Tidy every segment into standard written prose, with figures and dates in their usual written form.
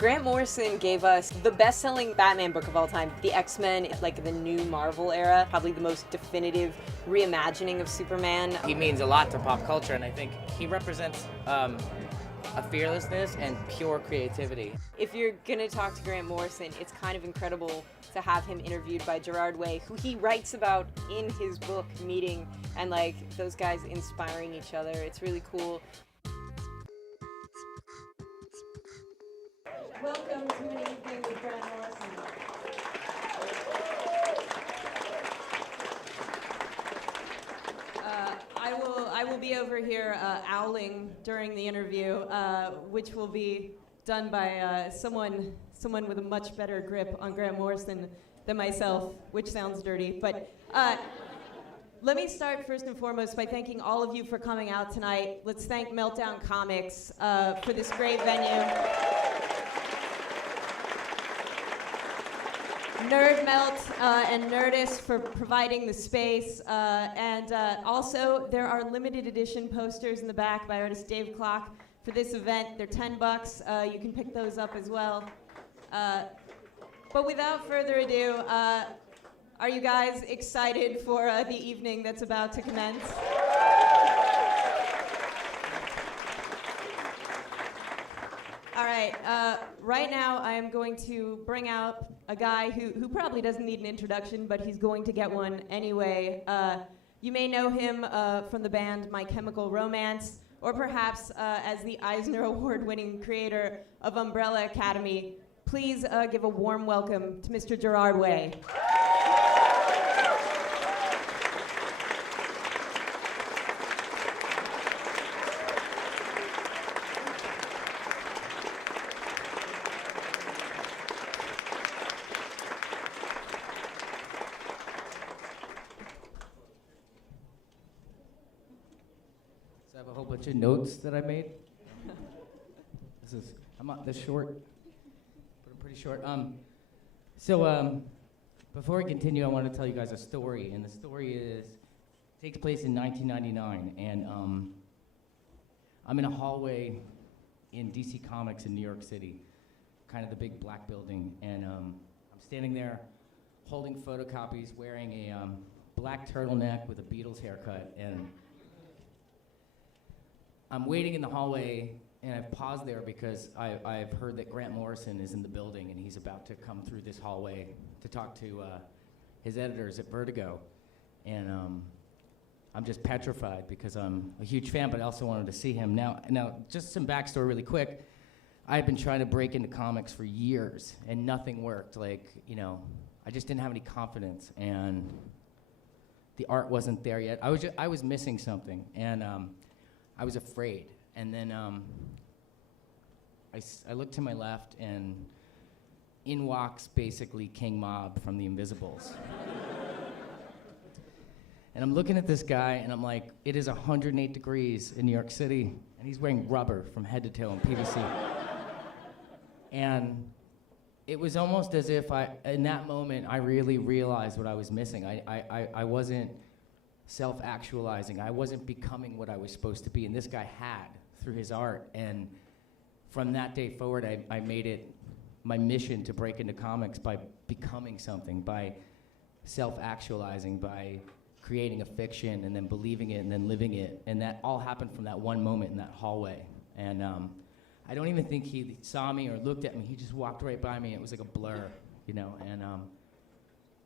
Grant Morrison gave us the best-selling Batman book of all time, The X-Men, like the new Marvel era, probably the most definitive reimagining of Superman. He means a lot to pop culture, and I think he represents a fearlessness and pure creativity. If you're gonna talk to Grant Morrison, it's kind of incredible to have him interviewed by Gerard, who he writes about in his book, Meeting, and like those guys inspiring each other. It's really cool. Welcome to an evening with Grant Morrison. I will be over here owling during the interview, which will be done by someone with a much better grip on Grant Morrison than myself, which sounds dirty. But let me start first and foremost by thanking all of you for coming out tonight. Let's thank Meltdown Comics for this great venue. Nerd Melt and Nerdist for providing the space, and also there are limited edition posters in the back by artist Dave Clock for this event. They're $10. You can pick those up as well. But without further ado, are you guys excited for the evening that's about to commence? All right, right now I am going to bring out a guy who probably doesn't need an introduction, but he's going to get one anyway. You may know him from the band My Chemical Romance, or perhaps as the Eisner Award-winning creator of Umbrella Academy. Please give a warm welcome to Mr. Gerard Way. I have a whole bunch of notes that I made. I'm not this short, but I'm pretty short. Before I continue, I want to tell you guys a story, and the story takes place in 1999, and I'm in a hallway in DC Comics in New York City, kind of the big black building, and I'm standing there holding photocopies, wearing a black turtleneck with a Beatles haircut, and I'm waiting in the hallway, and I've paused there because I've heard that Grant Morrison is in the building, and he's about to come through this hallway to talk to his editors at Vertigo. And I'm just petrified because I'm a huge fan, but I also wanted to see him. Now, just some backstory really quick. I've been trying to break into comics for years, and nothing worked. I just didn't have any confidence, and the art wasn't there yet. I was missing something, and I was afraid, and then I looked to my left, and in walks basically King Mob from the Invisibles. And I'm looking at this guy, and I'm like, it is 108 degrees in New York City, and he's wearing rubber from head to toe in PVC. And it was almost as if in that moment, I really realized what I was missing. I wasn't self-actualizing. I wasn't becoming what I was supposed to be, and this guy had through his art. And from that day forward, I made it my mission to break into comics by becoming something, by self-actualizing, by creating a fiction and then believing it and then living it. And that all happened from that one moment in that hallway. And I don't even think he saw me or looked at me. He just walked right by me. It was like a blur, you know. And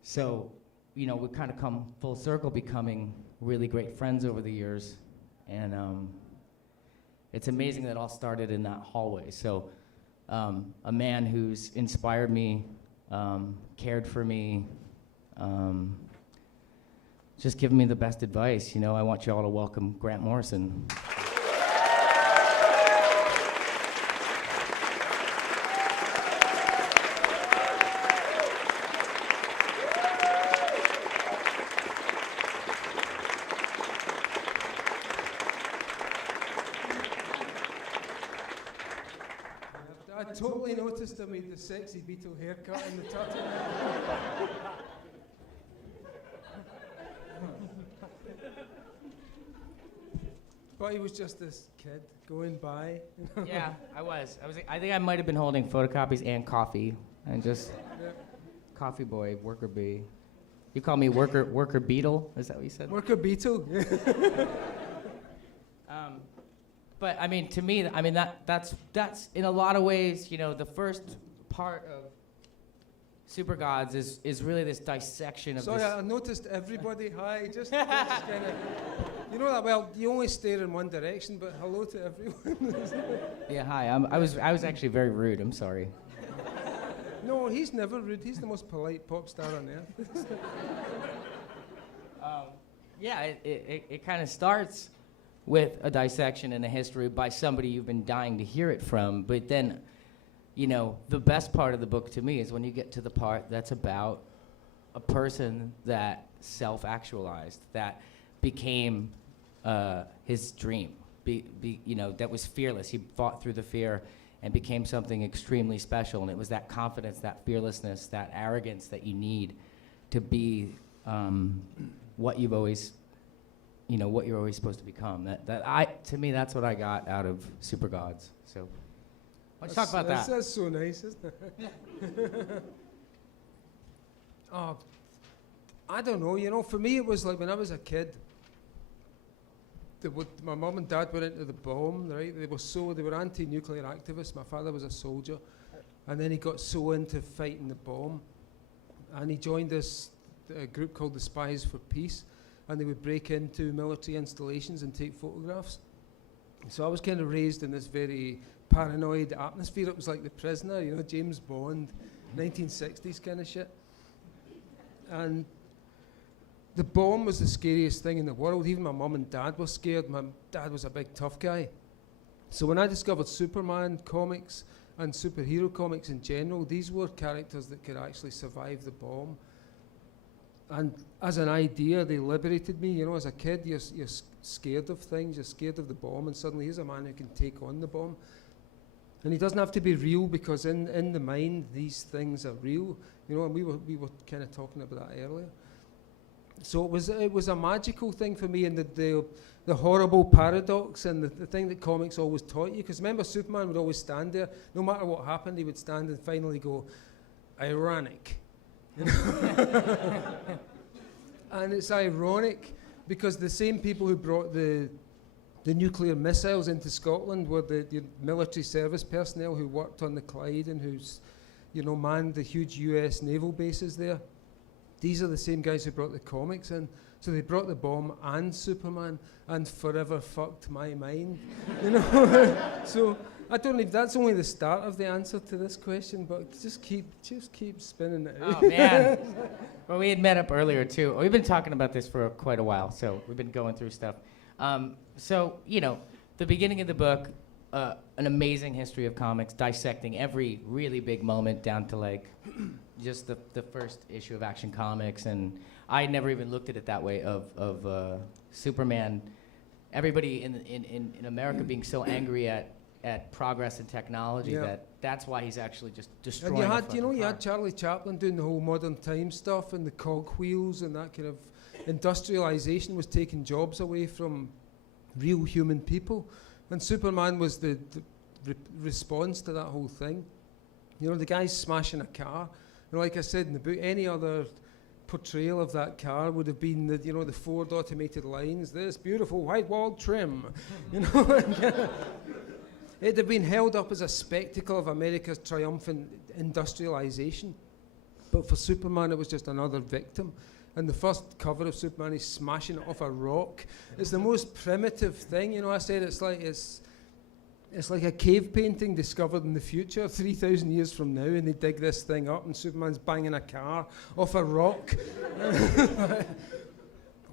so, you know, we've kind of come full circle, becoming really great friends over the years. And it's amazing that it all started in that hallway. So a man who's inspired me, cared for me, just given me the best advice. You know, I want you all to welcome Grant Morrison. I totally noticed him with the sexy Beatle haircut and the turtleneck. But he was just this kid going by. Yeah, I was. I think I might have been holding photocopies and coffee, and just coffee boy, worker bee. You call me worker beetle? Is that what you said? Worker beetle. But I mean, to me, I mean that's in a lot of ways, you know, the first part of Super Gods is really this dissection of Sorry, this. I noticed everybody. Hi, just kind of. You know that well. You only stare in one direction, but hello to everyone. Yeah, hi. I was actually very rude. I'm sorry. No, he's never rude. He's the most polite pop star on earth. Yeah, it kind of starts with a dissection and a history by somebody you've been dying to hear it from. But then, you know, the best part of the book to me is when you get to the part that's about a person that self-actualized, that became his dream, you know, that was fearless. He fought through the fear and became something extremely special. And it was that confidence, that fearlessness, that arrogance that you need to be what you've always, you know, what you're always supposed to become. To me, that's what I got out of Super Gods. So let's talk about that. That's so nice, isn't it? Oh, I don't know. You know, for me, it was like when I was a kid. My mum and dad went into the bomb, right? They were anti-nuclear activists. My father was a soldier, and then he got so into fighting the bomb, and he joined this group called the Spies for Peace, and they would break into military installations and take photographs. So I was kind of raised in this very paranoid atmosphere. It was like The Prisoner, you know, James Bond, 1960s kind of shit. And the bomb was the scariest thing in the world. Even my mum and dad were scared. My dad was a big tough guy. So when I discovered Superman comics and superhero comics in general, these were characters that could actually survive the bomb. And as an idea, they liberated me. You know, as a kid, you're scared of things. You're scared of the bomb, and suddenly here's a man who can take on the bomb. And he doesn't have to be real, because in the mind, these things are real. You know, and we were kind of talking about that earlier. So it was a magical thing for me, and the horrible paradox and the thing that comics always taught you. Because remember, Superman would always stand there. No matter what happened, he would stand and finally go, ironic. You know? And it's ironic because the same people who brought the nuclear missiles into Scotland were the military service personnel who worked on the Clyde and who's, you know, manned the huge US naval bases there. These are the same guys who brought the comics in. So they brought the bomb and Superman and forever fucked my mind. You know? So I don't know if that's only the start of the answer to this question, but just keep spinning it. Oh, man. Well, we had met up earlier, too. We've been talking about this for quite a while, so we've been going through stuff. So, you know, the beginning of the book, an amazing history of comics, dissecting every really big moment down to, like, just the first issue of Action Comics. And I had never even looked at it that way, of Superman, everybody in America being so angry at progress and technology that's why he's actually just destroying. And you had Charlie Chaplin doing the whole modern times stuff and the cogwheels, and that kind of industrialization was taking jobs away from real human people, and Superman was the response to that whole thing. You know, the guy's smashing a car. You know, like I said in the book, any other portrayal of that car would have been the Ford automated lines, this beautiful white walled trim, you know. It'd have been held up as a spectacle of America's triumphant industrialization. But for Superman, it was just another victim. And the first cover of Superman, he's smashing it off a rock. It's the most primitive thing, you know. I said it's like a cave painting discovered in the future, 3,000 years from now, and they dig this thing up, and Superman's banging a car off a rock.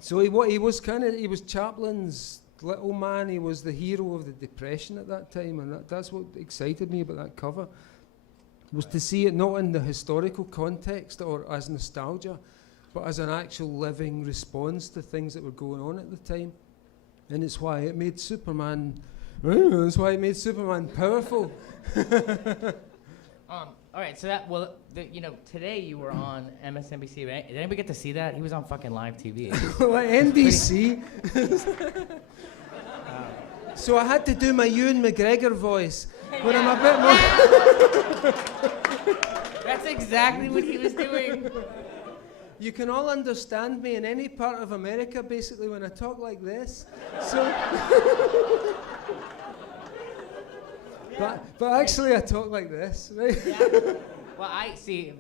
So he was Chaplin's little man. He was the hero of the Depression at that time, and that's what excited me about that cover, was to see it not in the historical context or as nostalgia, but as an actual living response to things that were going on at the time. And it's why it made Superman powerful. All right, so today you were on MSNBC, right? Did anybody get to see that? He was on fucking live TV. Like NBC. So I had to do my Ewan McGregor voice when I'm a bit more... That's exactly what he was doing. You can all understand me in any part of America, basically, when I talk like this. So... but actually, I talk like this, right? Yeah. Well, I see,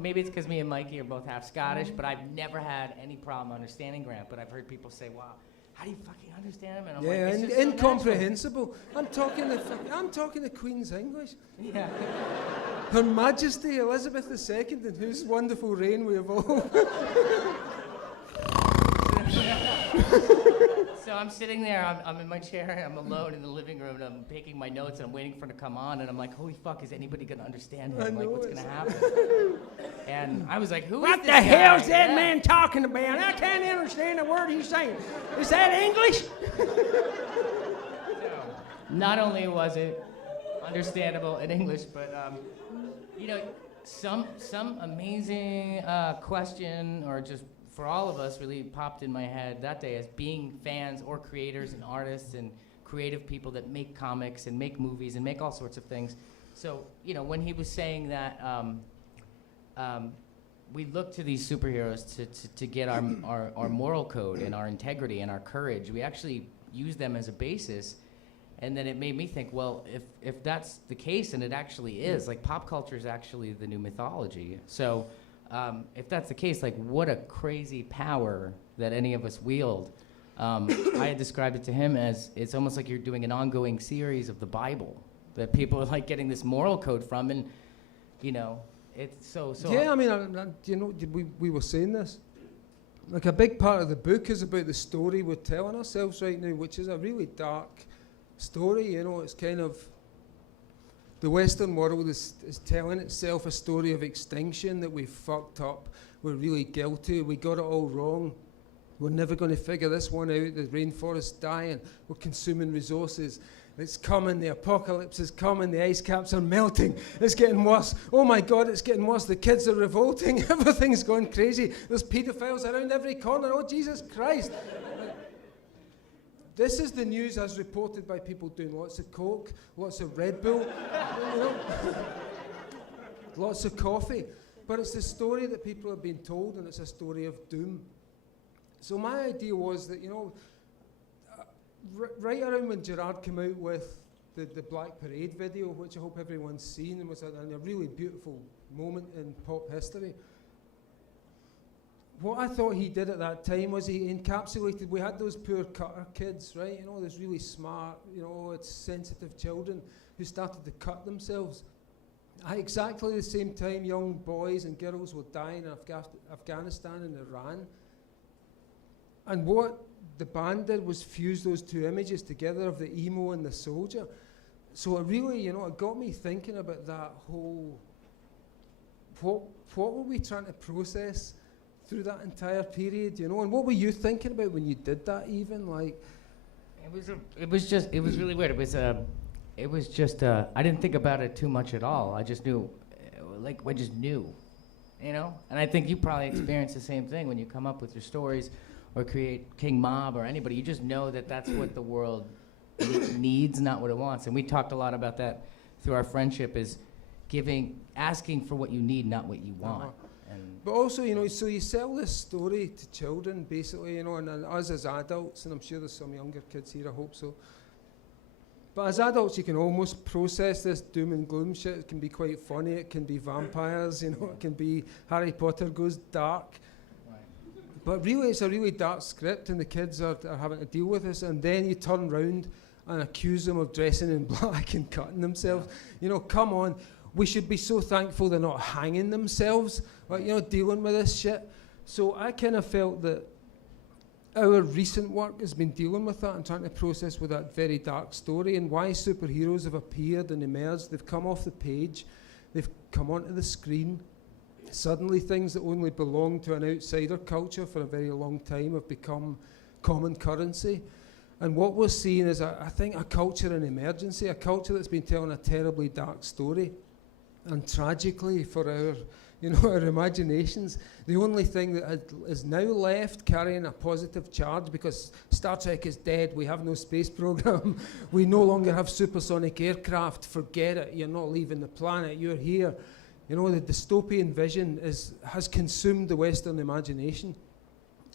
maybe it's because me and Mikey are both half Scottish, but I've never had any problem understanding Grant, but I've heard people say, wow, how do you fucking understand him? And I'm like, it's just so incomprehensible. I'm talking the Queen's English. Yeah. Her Majesty Elizabeth II, in whose wonderful reign we have all. So I'm sitting there, I'm in my chair, I'm alone in the living room, and I'm taking my notes, and I'm waiting for it to come on, and I'm like, holy fuck, is anybody gonna understand him? Like, what's gonna happen? And I was like, who is What this the guy? hell's that Yeah. man talking about? I can't understand a word he's saying. Is that English? So, not only was it understandable in English, but you know, some amazing question, or just for all of us, really popped in my head that day as being fans or creators and artists and creative people that make comics and make movies and make all sorts of things. So, you know, when he was saying that we look to these superheroes to get our moral code and our integrity and our courage, we actually use them as a basis. And then it made me think, well, if that's the case, and it actually is, like pop culture is actually the new mythology. So if that's the case, like what a crazy power that any of us wield. I had described it to him as it's almost like you're doing an ongoing series of the Bible that people are like getting this moral code from, and you know, it's so. Yeah, I mean, you know, we were saying this. Like a big part of the book is about the story we're telling ourselves right now, which is a really dark story. You know, it's kind of the Western world is telling itself a story of extinction, that we fucked up, we're really guilty, we got it all wrong, we're never going to figure this one out, the rainforest's dying, we're consuming resources, it's coming, the apocalypse is coming, the ice caps are melting, it's getting worse, oh my God, it's getting worse, the kids are revolting, everything's going crazy, there's pedophiles around every corner, oh Jesus Christ. This is the news as reported by people doing lots of coke, lots of Red Bull, you know, lots of coffee. But it's the story that people have been told, and it's a story of doom. So my idea was that, you know, right around when Gerard came out with the Black Parade video, which I hope everyone's seen, and was a really beautiful moment in pop history. What I thought he did at that time was he encapsulated, we had those poor cutter kids, right? You know, those really smart, you know, it's sensitive children who started to cut themselves. At exactly the same time, young boys and girls were dying in Afghanistan and Iran. And what the band did was fuse those two images together of the emo and the soldier. So it really, you know, it got me thinking about that whole, what were we trying to process through that entire period, you know, and what were you thinking about when you did that? Even like, it was really weird. It was just I didn't think about it too much at all. I just knew, I just knew, you know. And I think you probably experience the same thing when you come up with your stories, or create King Mob or anybody. You just know that that's what the world needs, not what it wants. And we talked a lot about that through our friendship. Is asking for what you need, not what you want. But also, you know, so you sell this story to children, basically, you know, and us as adults, and I'm sure there's some younger kids here, I hope so. But as adults, you can almost process this doom and gloom shit. It can be quite funny, it can be vampires, you know, it can be Harry Potter goes dark. Right. But really, it's a really dark script, and the kids are having to deal with this, and then you turn round and accuse them of dressing in black and cutting themselves. You know, come on. We should be so thankful they're not hanging themselves, like, you know, dealing with this shit. So I kind of felt that our recent work has been dealing with that and trying to process with that very dark story, and why superheroes have appeared and emerged. They've come off the page, they've come onto the screen. Suddenly things that only belong to an outsider culture for a very long time have become common currency. And what we're seeing is, I think, a culture in emergency, a culture that's been telling a terribly dark story. And tragically, for our You know, our imaginations. The only thing that is now left carrying a positive charge, because Star Trek is dead, we have no space program, we no longer have supersonic aircraft, forget it, you're not leaving the planet, you're here. You know, the dystopian vision has consumed the Western imagination,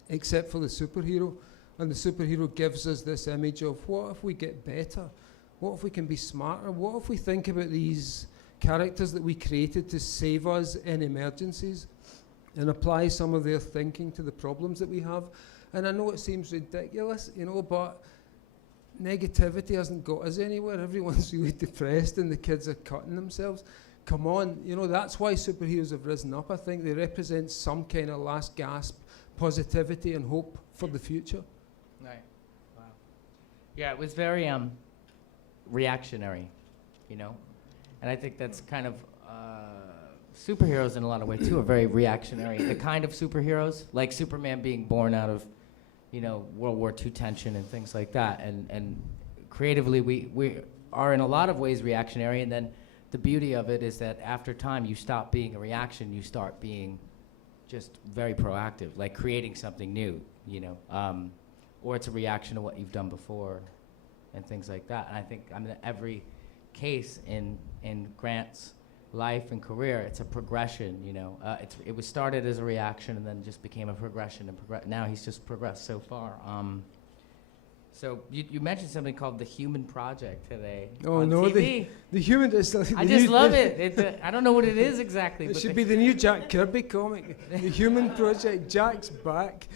except for the superhero. And the superhero gives us this image of, what if we get better? What if we can be smarter? What if we think about these characters that we created to save us in emergencies and apply some of their thinking to the problems that we have? And I know it seems ridiculous, you know, but negativity hasn't got us anywhere. Everyone's really depressed and the kids are cutting themselves. Come on, you know, that's why superheroes have risen up. I think they represent some kind of last gasp positivity and hope for the future. Right. Wow. Yeah, it was very reactionary, you know? And I think that's kind of superheroes in a lot of ways too are very reactionary. The kind of superheroes, like Superman being born out of, you know, World War II tension and things like that. And creatively, we are in a lot of ways reactionary. And then the beauty of it is that after time, you stop being a reaction, you start being just very proactive, like creating something new, you know, or it's a reaction to what you've done before and things like that. And I think every case in Grant's life and career, it's a progression, you know. It was started as a reaction and then just became a progression, and now he's just progressed so far. So you mentioned something called the Human Project today. Oh on no, TV. the human. I just love it. I don't know what it is exactly. It but should be the new Jack Kirby comic. The Human Project. Jack's back.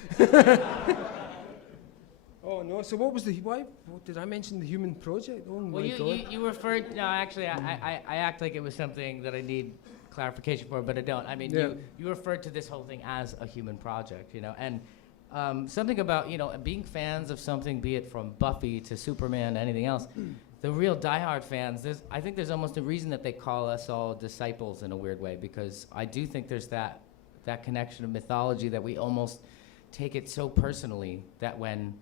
Oh no! So what was why did I mention the Human Project? Oh well, my God! you referred. No, actually, I act like it was something that I need clarification for, but I don't. I mean, Yeah. you referred to this whole thing as a human project, you know, and something about, you know, being fans of something, be it from Buffy to Superman to anything else. The real diehard fans, I think there's almost a reason that they call us all disciples in a weird way, because I do think there's that connection of mythology that we almost take it so personally that when,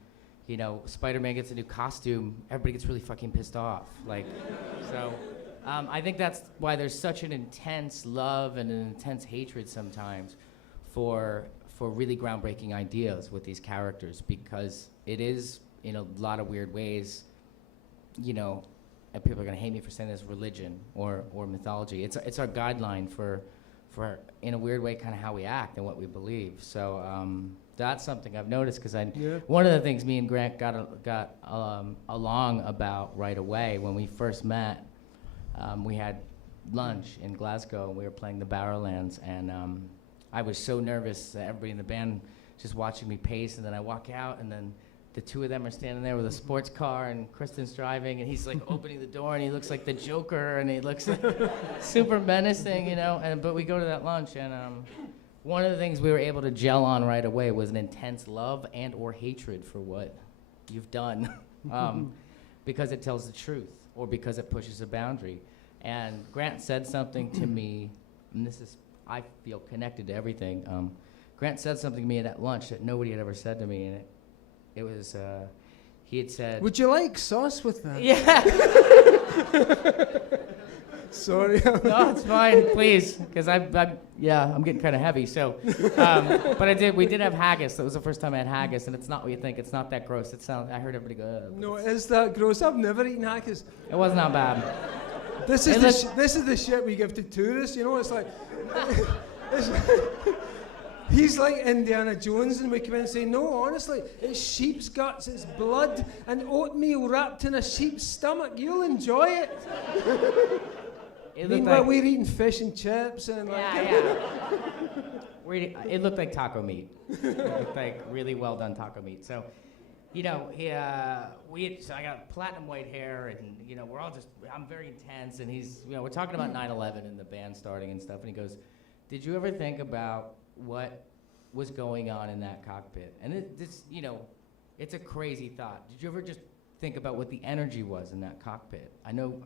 you know, Spider-Man gets a new costume, everybody gets really fucking pissed off. Like, so I think that's why there's such an intense love and an intense hatred sometimes for really groundbreaking ideas with these characters, because it is, in a lot of weird ways, you know, and people are gonna hate me for saying this, religion or mythology. It's our guideline for in a weird way kind of how we act and what we believe. So that's something I've noticed, because one of the things me and Grant got along about right away when we first met, we had lunch in Glasgow and we were playing the Barrowlands, and I was so nervous that everybody in the band just watching me pace, and then I walk out, and then the two of them are standing there with a sports car, and Kristen's driving, and he's like opening the door, and he looks like the Joker, and he looks like super menacing, you know. But we go to that lunch, and one of the things we were able to gel on right away was an intense love and or hatred for what you've done, because it tells the truth or because it pushes a boundary. And Grant said something to me, and this is, I feel connected to everything. Grant said something to me at that lunch that nobody had ever said to me, and it was, he had said... Would you like sauce with that? Yeah. Sorry. No, it's fine, please, because I'm getting kind of heavy. So, but we did have haggis. That was the first time I had haggis, and it's not what you think. It's not that gross. I heard everybody go. No, is that gross? I've never eaten haggis. It was not bad. This is the shit we give to tourists. You know, it's like he's like Indiana Jones, and we come in and say, no, honestly, it's sheep's guts, it's blood, and oatmeal wrapped in a sheep's stomach. You'll enjoy it. Meanwhile, we're eating fish and chips and it looked like taco meat. It looked like really well done taco meat. So, you know, so I got platinum white hair, and you know, I'm very intense, and he's, you know, we're talking about 9/11 and the band starting and stuff, and he goes, "Did you ever think about what was going on in that cockpit?" And this, you know, it's a crazy thought. Did you ever just think about what the energy was in that cockpit? I know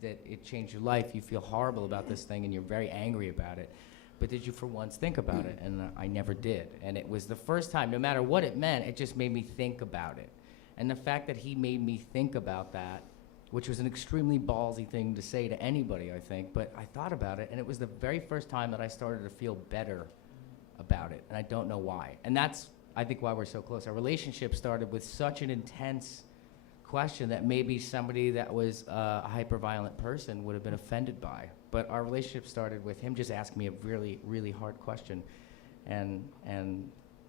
that it changed your life. You feel horrible about this thing, and you're very angry about it. But did you for once think about it? And I never did. And it was the first time, no matter what it meant, it just made me think about it. And the fact that he made me think about that which was an extremely ballsy thing to say to anybody, I think. But I thought about it, and it was the very first time that I started to feel better about it, and I don't know why. And that's, I think, why we're so close. Our relationship started with such an intense question that maybe somebody that was a hyper-violent person would have been offended by. But our relationship started with him just asking me a really, really hard question, and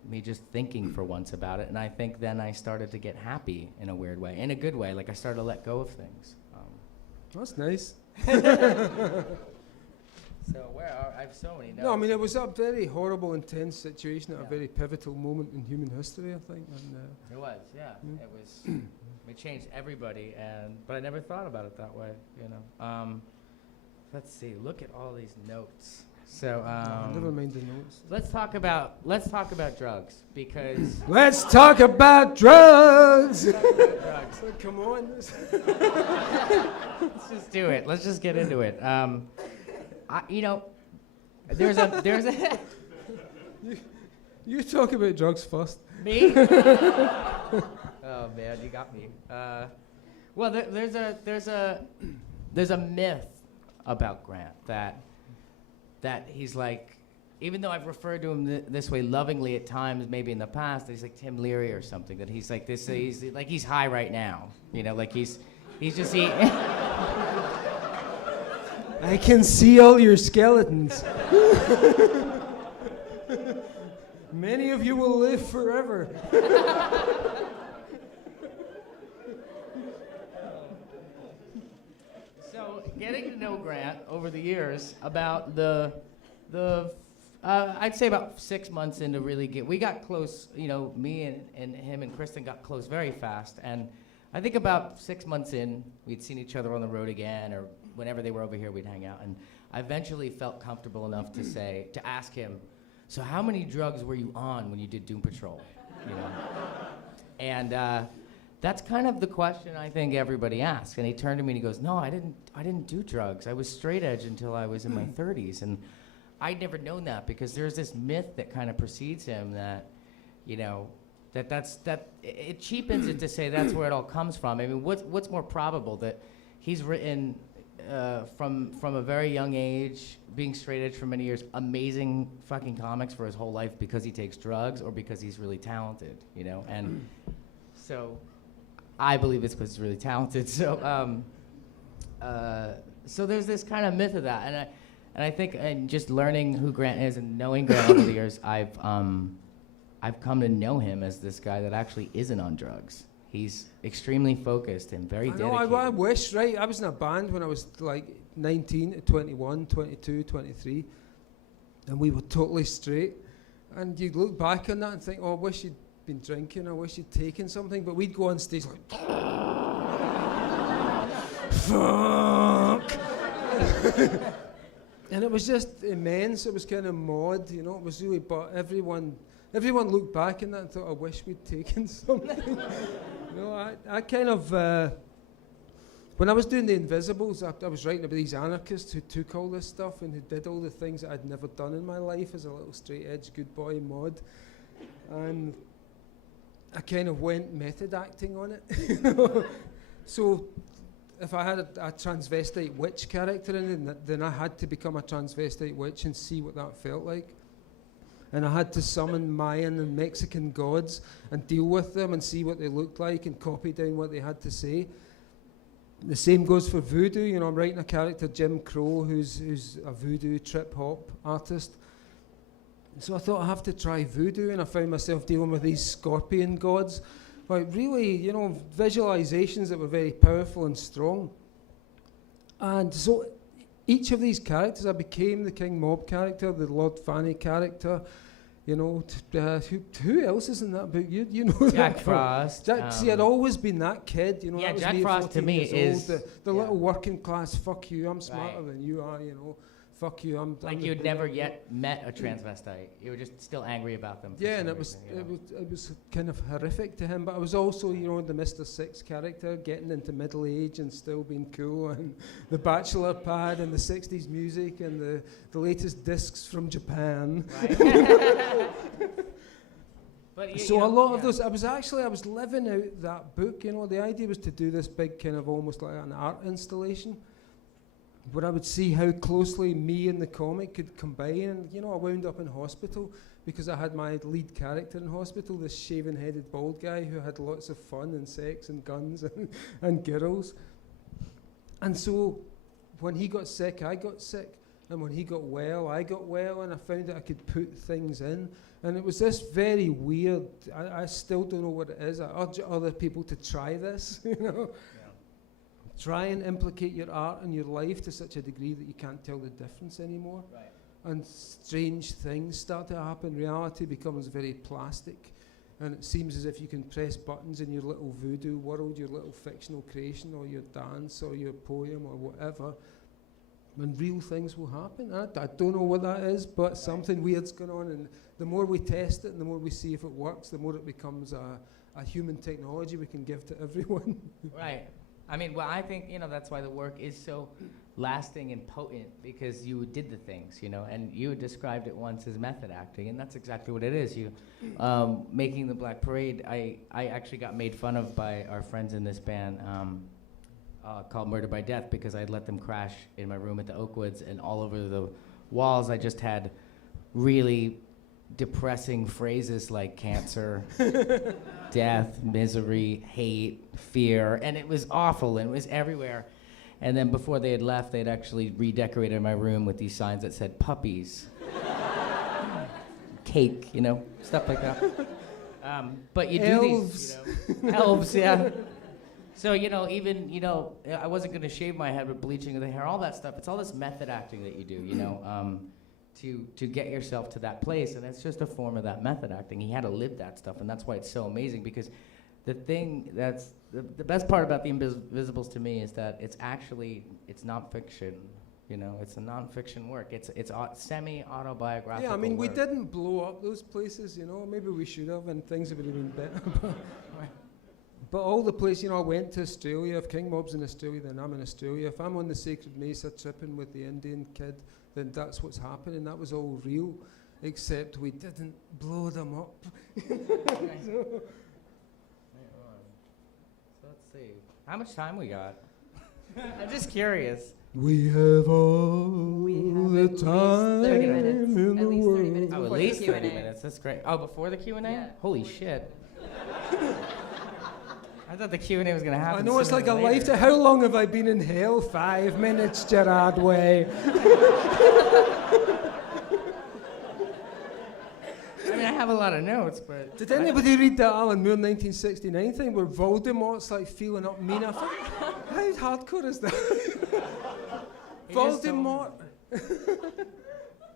me just thinking for once about it. And I think then I started to get happy in a weird way, in a good way. Like I started to let go of things. That's nice. So I have so many notes. No, I mean, it was a very horrible, intense situation at a very pivotal moment in human history, I think. And, It was, yeah. Mm. It was. It changed everybody, but I never thought about it that way, you know. Let's see. Look at all these notes. So never mind the notes. let's talk about drugs because Let's talk about drugs! drugs. Come on. Let's just do it. Let's just get into it. You know, there's a You talk about drugs first. me. Oh man, you got me. Well, there's a myth about Grant that he's like, even though I've referred to him this way lovingly at times, maybe in the past, that he's like Tim Leary or something. That he's like this. He's like he's high right now. You know, like he's just he. I can see all your skeletons. Many of you will live forever. So getting to know Grant over the years, about I'd say about 6 months into really we got close. You know, me and him and Kristen got close very fast, and I think about 6 months in, we'd seen each other on the road again, or whenever they were over here, we'd hang out, and I eventually felt comfortable enough to ask him, so how many drugs were you on when you did Doom Patrol? You know, and that's kind of the question I think everybody asks. And he turned to me and he goes, no, I didn't do drugs. I was straight edge until I was in my 30s, and I'd never known that because there's this myth that kind of precedes him that, you know, that it cheapens it to say that's where it all comes from. I mean, what's more probable, that he's written from a very young age, being straight edge for many years, amazing fucking comics for his whole life because he takes drugs, or because he's really talented, you know? And so I believe it's because he's really talented. So so there's this kind of myth of that, and I think, and just learning who Grant is and knowing Grant over the years, I've come to know him as this guy that actually isn't on drugs. He's extremely focused and very dedicated. I wish, right? I was in a band when I was like 19 to 21, 22, 23, and we were totally straight. And you'd look back on that and think, oh, I wish you'd been drinking, I wish you'd taken something, but we'd go on stage like, fuck! And it was just immense, it was kind of mod, you know, it was really, but everyone looked back on that and thought, I wish we'd taken something. You know, I kind of, when I was doing The Invisibles, I was writing about these anarchists who took all this stuff and who did all the things that I'd never done in my life as a little straight edge good boy mod. And I kind of went method acting on it. You know? So if I had a transvestite witch character in it, then I had to become a transvestite witch and see what that felt like. And I had to summon Mayan and Mexican gods and deal with them and see what they looked like and copy down what they had to say. The same goes for voodoo. You know, I'm writing a character, Jim Crow, who's a voodoo trip-hop artist. So I thought I have to try voodoo, and I found myself dealing with these scorpion gods. Like really, you know, visualizations that were very powerful and strong. And so each of these characters, I became the King Mob character, the Lord Fanny character. You know, who else is in that book? You know Jack that Frost. see, I'd always been that kid. You know, Yeah, that was Jack me at Frost to 14 me years is old, the little working class. Fuck you, I'm smarter Right. than you are. You know, fuck you, I'm Like the you'd bigger- never yet met a transvestite. You were just still angry about them. for Yeah, some and it was reason, you know? it was kind of horrific to him. But I was also, you know, the Mr. Six character, getting into middle age and still being cool, and the bachelor pad and the '60s music and the latest discs from Japan. Right. But So a lot of those, I was living out that book, you know. The idea was to do this big kind of almost like an art installation where I would see how closely me and the comic could combine. And, you know, I wound up in hospital because I had my lead character in hospital, this shaven-headed bald guy who had lots of fun and sex and guns and girls. And so when he got sick, I got sick. And when he got well, I got well, and I found that I could put things in. And it was this very weird, I still don't know what it is. I urge other people to try this, you know. Yeah. Try and implicate your art and your life to such a degree that you can't tell the difference anymore. Right. And strange things start to happen. Reality becomes very plastic. And it seems as if you can press buttons in your little voodoo world, your little fictional creation, or your dance, or your poem, or whatever. And real things will happen. I don't know what that is, but something weird's going on. And the more we test it and the more we see if it works, the more it becomes a human technology we can give to everyone. Right. I mean, well, I think, you know, that's why the work is so lasting and potent, because you did the things, you know, and you described it once as method acting, and that's exactly what it is. You, making the Black Parade, I actually got made fun of by our friends in this band, called Murder by Death, because I'd let them crash in my room at the Oakwoods, and all over the walls I just had really depressing phrases like cancer, death, misery, hate, fear, and it was awful, and it was everywhere. And then before they had left, they'd actually redecorated my room with these signs that said puppies, cake, you know, stuff like that. But you do these, you know, elves, yeah. So, you know, even, you know, I wasn't going to shave my head with bleaching of the hair, all that stuff. It's all this method acting that you do, you know, to get yourself to that place. And it's just a form of that method acting. He had to live that stuff, and that's why it's so amazing, because the thing that's, the best part about The Invisibles to me is that it's nonfiction, you know, it's a nonfiction work. It's semi-autobiographical. Yeah, I mean, work. we didn't blow up those places, you know, maybe we should have, and things would have been better. But all the places, you know, I went to Australia. If King Mob's in Australia, then I'm in Australia. If I'm on the Sacred Mesa tripping with the Indian kid, then that's what's happening. That was all real, except we didn't blow them up. So let's see. How much time we got? I'm just curious. We have all the time 30 minutes. in the At least 30 world. minutes. Oh, at Before the least 30 Q&A. minutes. That's great. Oh, before the Q&A? Yeah. Holy shit. I thought the Q&A was going to happen. I know it's sooner like a than later. lifetime. How long have I been in hell? 5 minutes, Gerard Way. I mean, I have a lot of notes, but... Did anybody read that Alan Moore 1969 thing where Voldemort's like feeling up Mina? How hardcore is that? He just told me. Voldemort.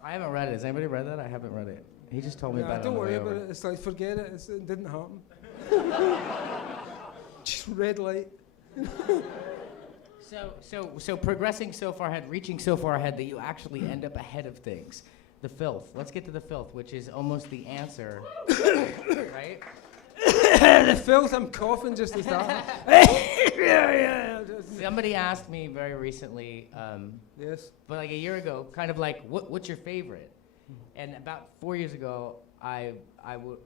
I haven't read it. Has anybody read that? I haven't read it. He just told me Yeah, about it don't on the worry way about over. it. It's like, forget it. It didn't happen. Just red light. So progressing so far ahead, reaching so far ahead that you actually end up ahead of things. The filth. Let's get to the filth, which is almost the answer, right? The filth, I'm coughing just as that. Somebody asked me very recently, Yes. but like a year ago, kind of like, what's your favorite? And about 4 years ago, I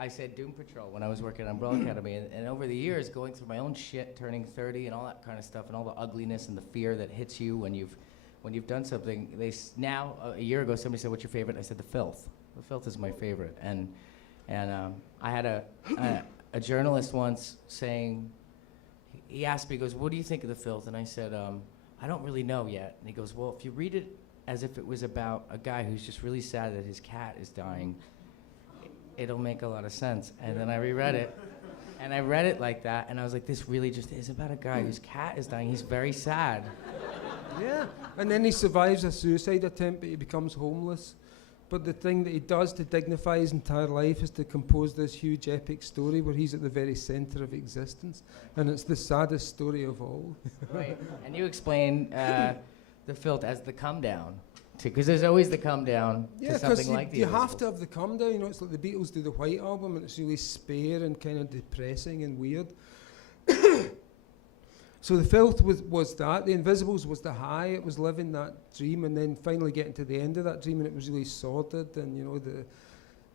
said Doom Patrol when I was working at Umbrella Academy, and over the years, going through my own shit, turning 30 and all that kind of stuff, and all the ugliness and the fear that hits you when you've done something, now a year ago, somebody said, "What's your favorite?" I said, "The Filth." The Filth is my favorite, and I had a journalist once saying, he asked me, he goes, "What do you think of The Filth?" And I said, "I don't really know yet." And he goes, "Well, if you read it as if it was about a guy who's just really sad that his cat is dying, it'll make a lot of sense." And then I reread it, and I read it like that, and I was like, this really just is about a guy whose cat is dying. He's very sad. Yeah. And then he survives a suicide attempt, but he becomes homeless. But the thing that he does to dignify his entire life is to compose this huge epic story where he's at the very center of existence. And it's the saddest story of all. Right. And you explain The Filth as the come down, because there's always the come down to something like The you have Invisibles. to have the come down. You know, it's like the Beatles do the White Album, and it's really spare and kind of depressing and weird. So The Filth was that. The Invisibles was the high. It was living that dream, and then finally getting to the end of that dream, and it was really sordid. And you know,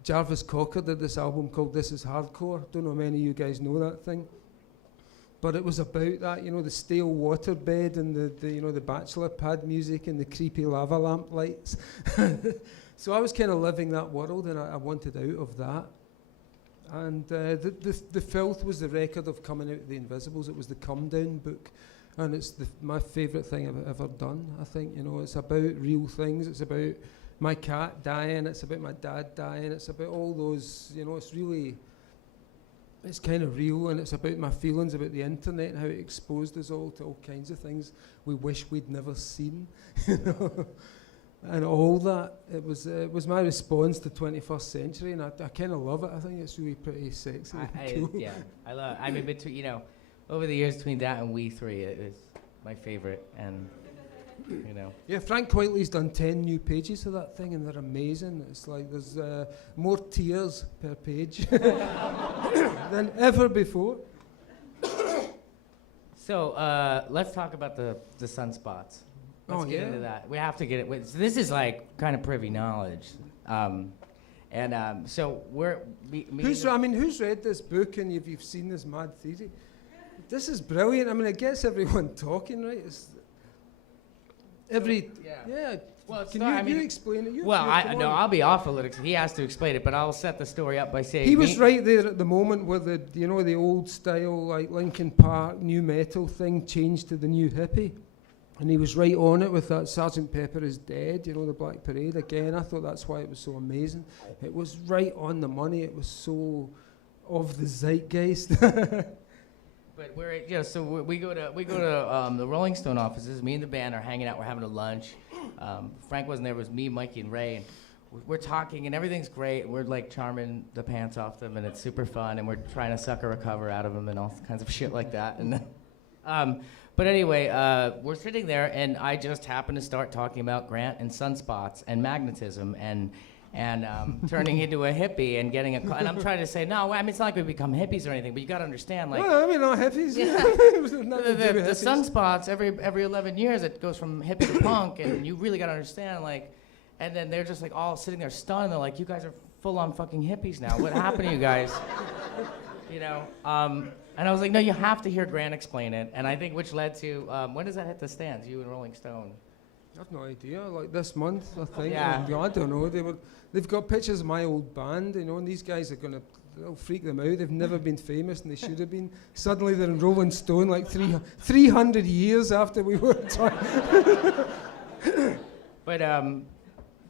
Jarvis Cocker did this album called This Is Hardcore. Don't know how many of you guys know that thing. But it was about that, the stale waterbed and the bachelor pad music and the creepy lava lamp lights. So I was kind of living that world, and I wanted out of that. And the Filth was the record of coming out of the Invisibles. It was the Come Down book. And it's my favourite thing I've ever done, I think. It's about real things. It's about my cat dying. It's about my dad dying. It's about all those, it's kind of real, and it's about my feelings about the internet and how it exposed us all to all kinds of things we wish we'd never seen, and all that. It was my response to 21st century, and I kind of love it. I think it's really pretty sexy. Cool. Yeah, I love it. I mean, over the years between that and We Three, it is my favorite, and Yeah, Frank Quitely's done 10 new pages of that thing, and they're amazing. It's like there's more tears per page than ever before. So let's talk about the sunspots. Let's get into that. We have to get it. So this is like kind of privy knowledge. So who's read this book and you've seen this mad theory? This is brilliant. I mean, it gets everyone talking, right? Well, can you explain it? I'll be off a little. He has to explain it, but I'll set the story up by saying he was right there at the moment where the old style like Linkin Park new metal thing changed to the new hippie, and he was right on it with that Sgt. Pepper Is Dead, the Black Parade again. I thought that's why it was so amazing. It was right on the money. It was so of the zeitgeist. But we go to the Rolling Stone offices. Me and the band are hanging out. We're having a lunch. Frank wasn't there. It was me, Mikey, and Ray. And we're talking, and everything's great. We're like charming the pants off them, and it's super fun. And we're trying to sucker a cover out of them and all kinds of shit like that. And but anyway, we're sitting there, and I just happen to start talking about Grant and sunspots and magnetism and turning into a hippie and getting and I'm trying to say, no, I mean, it's not like we become hippies or anything, but you got to understand, like... Well, I mean, not hippies. Yeah. the sunspots, every 11 years, it goes from hippie to punk, and you really got to understand, like... And then they're just, like, all sitting there stunned. They're like, you guys are full-on fucking hippies now. What happened to you guys? And I was like, no, you have to hear Grant explain it. And I think which led to... when does that hit the stands, you and Rolling Stone? I have no idea. Like this month, I think. Yeah. I don't know. They've got pictures of my old band, and these guys they'll freak them out. They've never been famous, and they should have been. Suddenly they're in Rolling Stone like 300 years after we were trying. But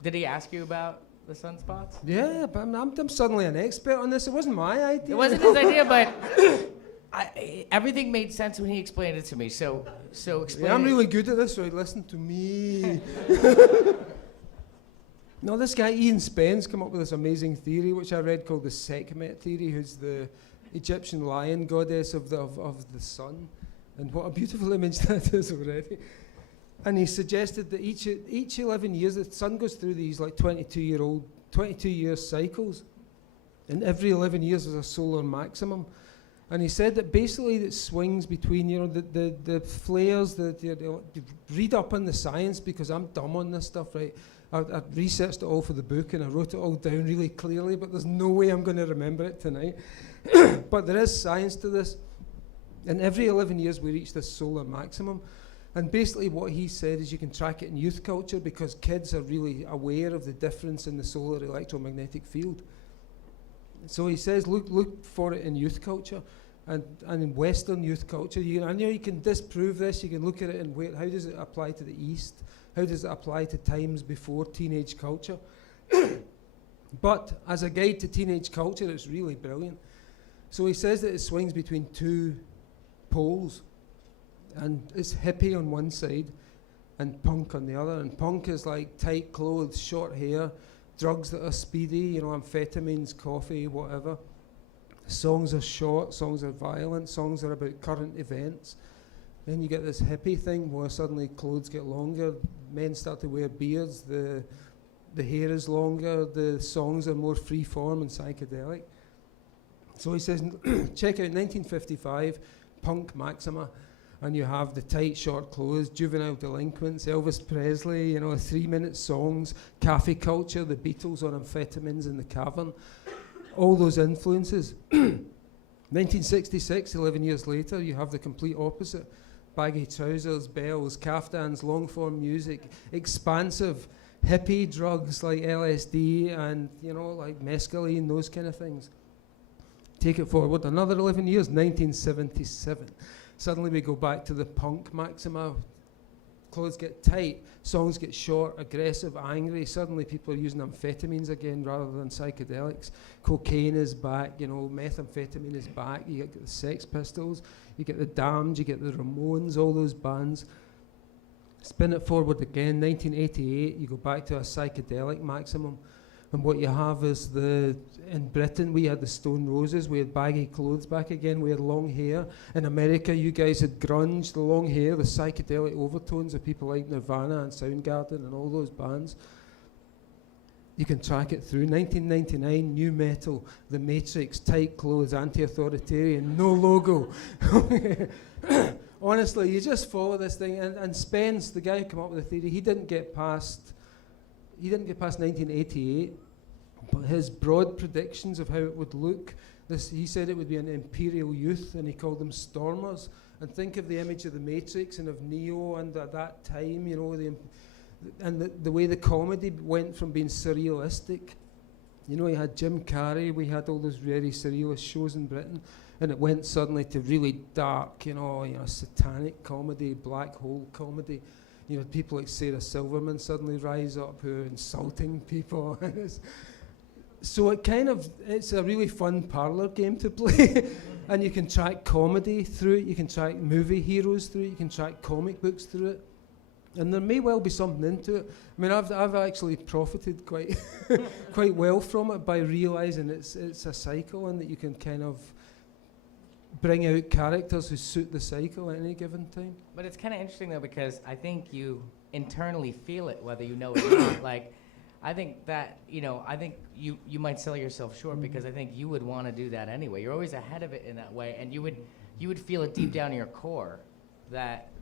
did he ask you about the sunspots? Yeah, but I'm suddenly an expert on this. It wasn't my idea. It wasn't his idea, but everything made sense when he explained it to me. So explain. Yeah, I'm really good at this, right? Listen to me. No, this guy Ian Spence came up with this amazing theory, which I read called the Sekhmet theory, who's the Egyptian lion goddess of the sun, and what a beautiful image that is already. And he suggested that each 11 years the sun goes through these like 22-year cycles, and every 11 years is a solar maximum. And he said that basically it swings between, the flares, read up on the science, because I'm dumb on this stuff, right? I researched it all for the book, and I wrote it all down really clearly, but there's no way I'm going to remember it tonight. But there is science to this. And every 11 years we reach this solar maximum. And basically what he said is you can track it in youth culture, because kids are really aware of the difference in the solar electromagnetic field. So he says, look for it in youth culture. And in Western youth culture, you can disprove this. You can look at it and how does it apply to the East? How does it apply to times before teenage culture? But as a guide to teenage culture, it's really brilliant. So he says that it swings between two poles, and it's hippie on one side and punk on the other. And punk is like tight clothes, short hair, drugs that are speedy, amphetamines, coffee, whatever. Songs are short, songs are violent, songs are about current events. Then you get this hippie thing where suddenly clothes get longer, men start to wear beards, the hair is longer, the songs are more free form and psychedelic. So he says, check out 1955, Punk Maxima. and you have the tight, short clothes, juvenile delinquents, Elvis Presley, 3-minute songs, cafe culture, the Beatles on amphetamines in the cavern, all those influences. 1966, 11 years later, you have the complete opposite. Baggy trousers, bells, caftans, long-form music, expansive hippie drugs like LSD and, like mescaline, those kind of things. Take it forward another 11 years, 1977. Suddenly we go back to the punk maxima. Clothes get tight, songs get short, aggressive, angry. Suddenly people are using amphetamines again rather than psychedelics. Cocaine is back, methamphetamine is back. You get the Sex Pistols, you get the Damned, you get the Ramones, all those bands. Spin it forward again, 1988, you go back to a psychedelic maximum. And what you have is in Britain, we had the Stone Roses, we had baggy clothes back again, we had long hair. In America, you guys had grunge, the long hair, the psychedelic overtones of people like Nirvana and Soundgarden and all those bands. You can track it through. 1999, new metal, The Matrix, tight clothes, anti-authoritarian, no logo. Honestly, you just follow this thing. And Spence, the guy who came up with the theory, he didn't get past 1988, but his broad predictions of how it would look, he said it would be an imperial youth, and he called them stormers. And think of the image of the Matrix and of Neo, and at that time, the way the comedy went from being surrealistic. You had Jim Carrey, we had all those very surrealist shows in Britain, and it went suddenly to really dark, satanic comedy, black hole comedy. People like Sarah Silverman suddenly rise up who are insulting people. So it's a really fun parlor game to play. And you can track comedy through it, you can track movie heroes through it, you can track comic books through it. And there may well be something into it. I mean, I've actually profited quite quite well from it by realizing it's a cycle, and that you can kind of bring out characters who suit the cycle at any given time. But it's kind of interesting though, because I think you internally feel it whether you know it or not. Like, I think that, I think you might sell yourself short, because I think you would want to do that anyway. You're always ahead of it in that way, and you would feel it deep down in your core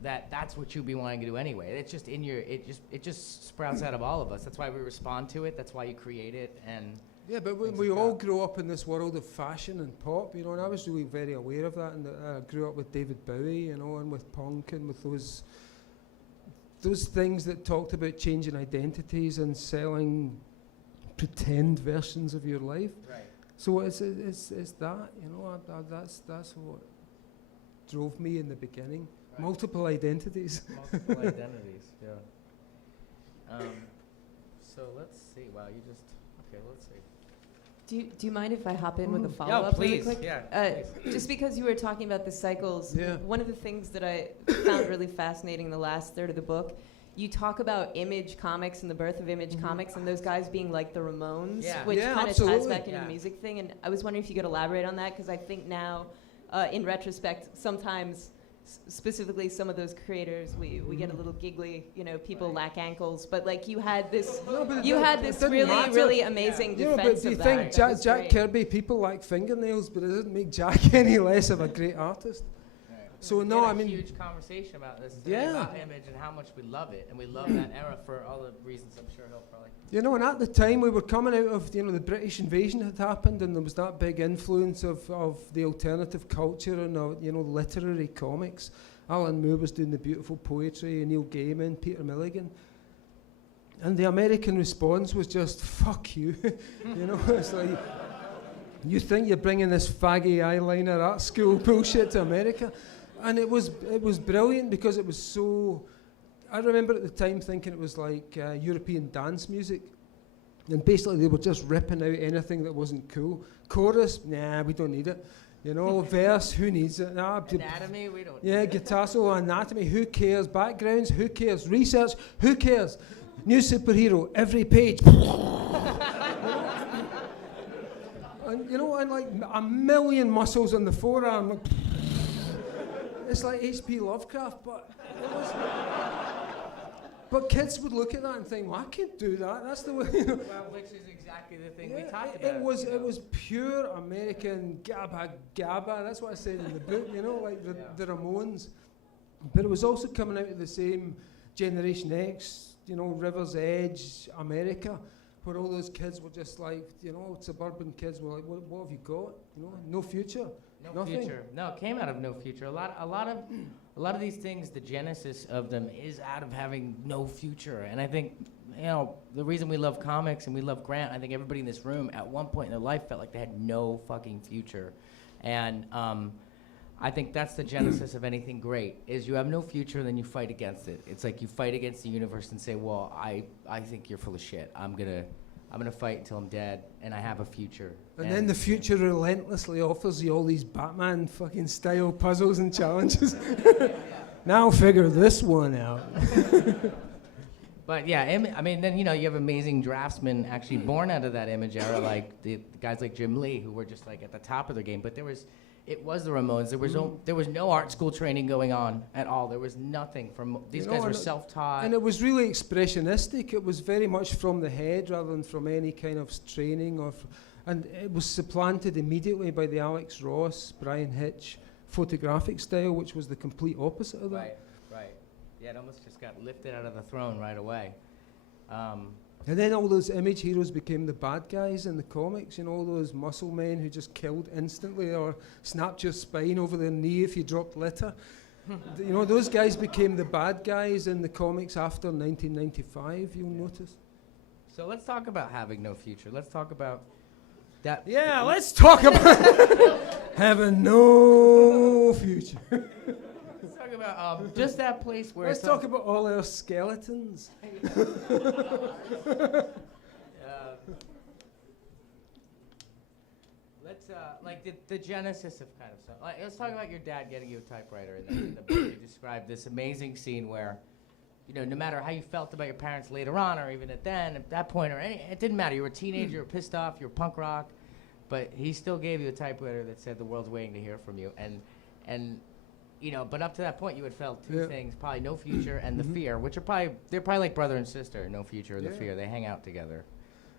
that's what you'd be wanting to do anyway. It's just in your, it just sprouts out of all of us. That's why we respond to it. That's why you create it. And yeah, but we all grow up in this world of fashion and pop, and I was really very aware of that, and I grew up with David Bowie, and with punk, and with those things that talked about changing identities and selling pretend versions of your life. Right. So it's that, that's what drove me in the beginning. Right. Multiple identities. Multiple identities, yeah. So let's see. Wow, let's see. Do you mind if I hop in with a follow-up really please. quick? Yeah, please. Just because you were talking about the cycles, one of the things that I found really fascinating in the last third of the book, you talk about Image Comics and the birth of Image Comics, and those guys being like the Ramones, which kind of ties back into the music thing. And I was wondering if you could elaborate on that, because I think now, in retrospect, sometimes, specifically some of those creators, we get a little giggly, people lack ankles, but like you had this really amazing defense but do you of think that. Jack Kirby, people lack fingernails, but it doesn't make Jack any less of a great artist. So no, I mean, huge conversation about this today, about Image and how much we love it, and we love that era for all the reasons I'm sure he'll probably. And at the time we were coming out of, the British invasion had happened, and there was that big influence of the alternative culture and literary comics. Alan Moore was doing the beautiful poetry, and Neil Gaiman, Peter Milligan, and the American response was just fuck you. It's like, you think you're bringing this faggy eyeliner art school bullshit to America. And it was brilliant, because it was so. I remember at the time thinking it was like European dance music, and basically they were just ripping out anything that wasn't cool. Chorus, nah, we don't need it. Verse, who needs it? Nah, Anatomy, we don't. Yeah, guitar solo, anatomy, who cares? Backgrounds, who cares? Research, who cares? New superhero, every page. And like a million muscles on the forearm. Like, it's like H.P. Lovecraft, but but kids would look at that and think, well, I can't do that. That's the way. Well, which is exactly the thing we talked about. It was pure American gabba gabba. That's what I said in the book. Like the Ramones. But it was also coming out of the same Generation X, you know, River's Edge, America, where all those kids were just like, you know, suburban kids were like, what have you got? You know, no future. No Nothing. future. No, it came out of no future. A lot of these things, the genesis of them is out of having no future. And I think, you know, the reason we love comics and we love Grant, I think everybody in this room at one point in their life felt like they had no fucking future. And I think that's the genesis of anything great, is you have no future and then you fight against it. It's like you fight against the universe and say, well, I think you're full of shit. I'm gonna fight until I'm dead, and I have a future. And then the future relentlessly offers you all these Batman fucking style puzzles and challenges. Now figure this one out. But yeah, I mean, then you know you have amazing draftsmen actually born out of that image era, like the guys like Jim Lee, who were just like at the top of their game. But it was the Ramones. There was no art school training going on at all. There was nothing from these guys were self-taught. And it was really expressionistic. It was very much from the head rather than from any kind of training and it was supplanted immediately by the Alex Ross, Brian Hitch photographic style, which was the complete opposite of that. Right. Yeah, it almost just got lifted out of the throne right away. And then all those image heroes became the bad guys in the comics, you know, all those muscle men who just killed instantly or snapped your spine over their knee if you dropped litter. You know, those guys became the bad guys in the comics after 1995, you'll notice. So let's talk about having no future. Let's talk about that. Yeah, let's talk about having no future. Let's talk about just that place where. Let's talk about all our skeletons. Let's like the genesis of kind of stuff. Like, let's talk about your dad getting you a typewriter, and then in the book you described this amazing scene where, you know, no matter how you felt about your parents later on, or even at that point, it didn't matter. You were a teenager, you were pissed off, you were punk rock, but he still gave you a typewriter that said the world's waiting to hear from you, and you know, but up to that point you had felt two things, probably no future and the fear, which are they're probably like brother and sister, no future and the fear. They hang out together.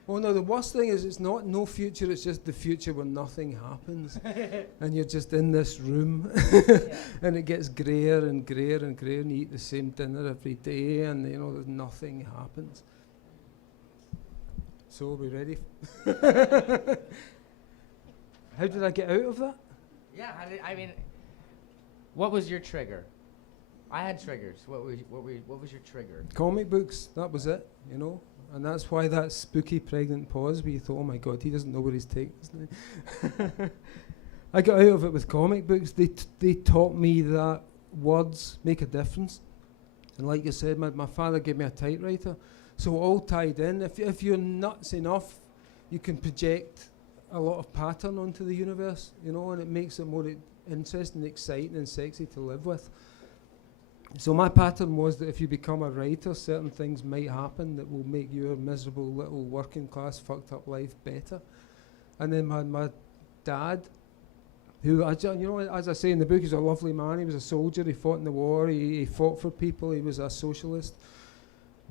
Well, no, the worst thing is it's not no future, it's just the future where nothing happens. And you're just in this room. And it gets greyer and greyer and greyer, and you eat the same dinner every day, and, you know, there's nothing happens. So, are we ready? How did I get out of that? Yeah, what was your trigger? I had triggers. What was your trigger? Comic books, that was it, you know. And that's why that spooky pregnant pause where you thought, oh my God, he doesn't know where he's taking us now. I got out of it with comic books. They taught me that words make a difference. And like you said, my father gave me a typewriter. So all tied in. If you're nuts enough, you can project a lot of pattern onto the universe, you know, and it makes it more interesting, exciting and sexy to live with. So my pattern was that if you become a writer, certain things might happen that will make your miserable little working class fucked up life better. And then my dad, who, you know, as I say in the book, he's a lovely man. He was a soldier. He fought in the war. He fought for people. He was a socialist.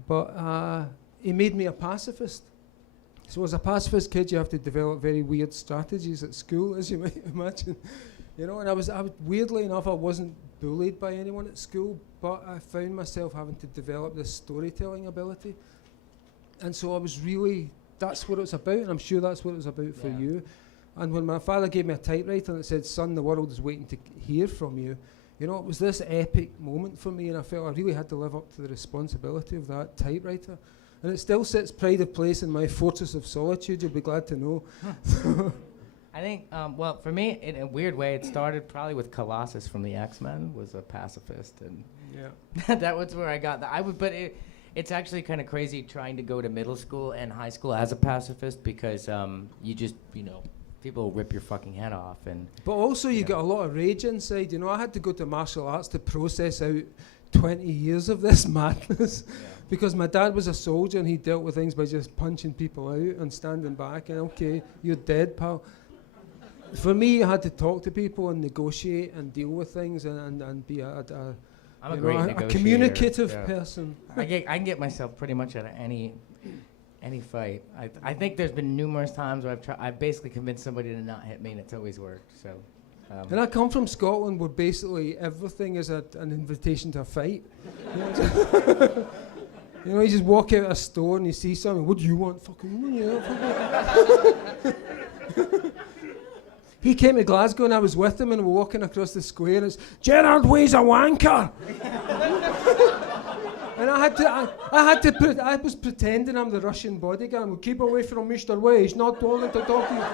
But he made me a pacifist. So as a pacifist kid, you have to develop very weird strategies at school, as you might imagine. You know, and I was weirdly enough, I wasn't bullied by anyone at school, but I found myself having to develop this storytelling ability. And so I was really, that's what it was about, and I'm sure that's what it was about for you. And when my father gave me a typewriter and it said, son, the world is waiting to hear from you, you know, it was this epic moment for me, and I felt I really had to live up to the responsibility of that typewriter. And it still sits pride of place in my fortress of solitude, you'll be glad to know. I think, well, for me, in a weird way, it started probably with Colossus from the X-Men, was a pacifist, and that was where I got that. But it's actually kind of crazy trying to go to middle school and high school as a pacifist, because you just, you know, people will rip your fucking head off. But also you get a lot of rage inside. You know, I had to go to martial arts to process out 20 years of this madness. Because my dad was a soldier and he dealt with things by just punching people out and standing back and, okay, you're dead, pal. For me, I had to talk to people and negotiate and deal with things and be a communicative person. I can get myself pretty much out of any fight. I think there's been numerous times where I've basically convinced somebody to not hit me, and it's always worked. So And I come from Scotland where basically everything is an invitation to a fight. You know, you just walk out of a store and you see something, what do you want? Fucking, you know, He came to Glasgow and I was with him and we're walking across the square and it's, Gerard weighs a wanker! And I was pretending I'm the Russian bodyguard. Well, keep away from Mr. Way, he's not willing to talk to you.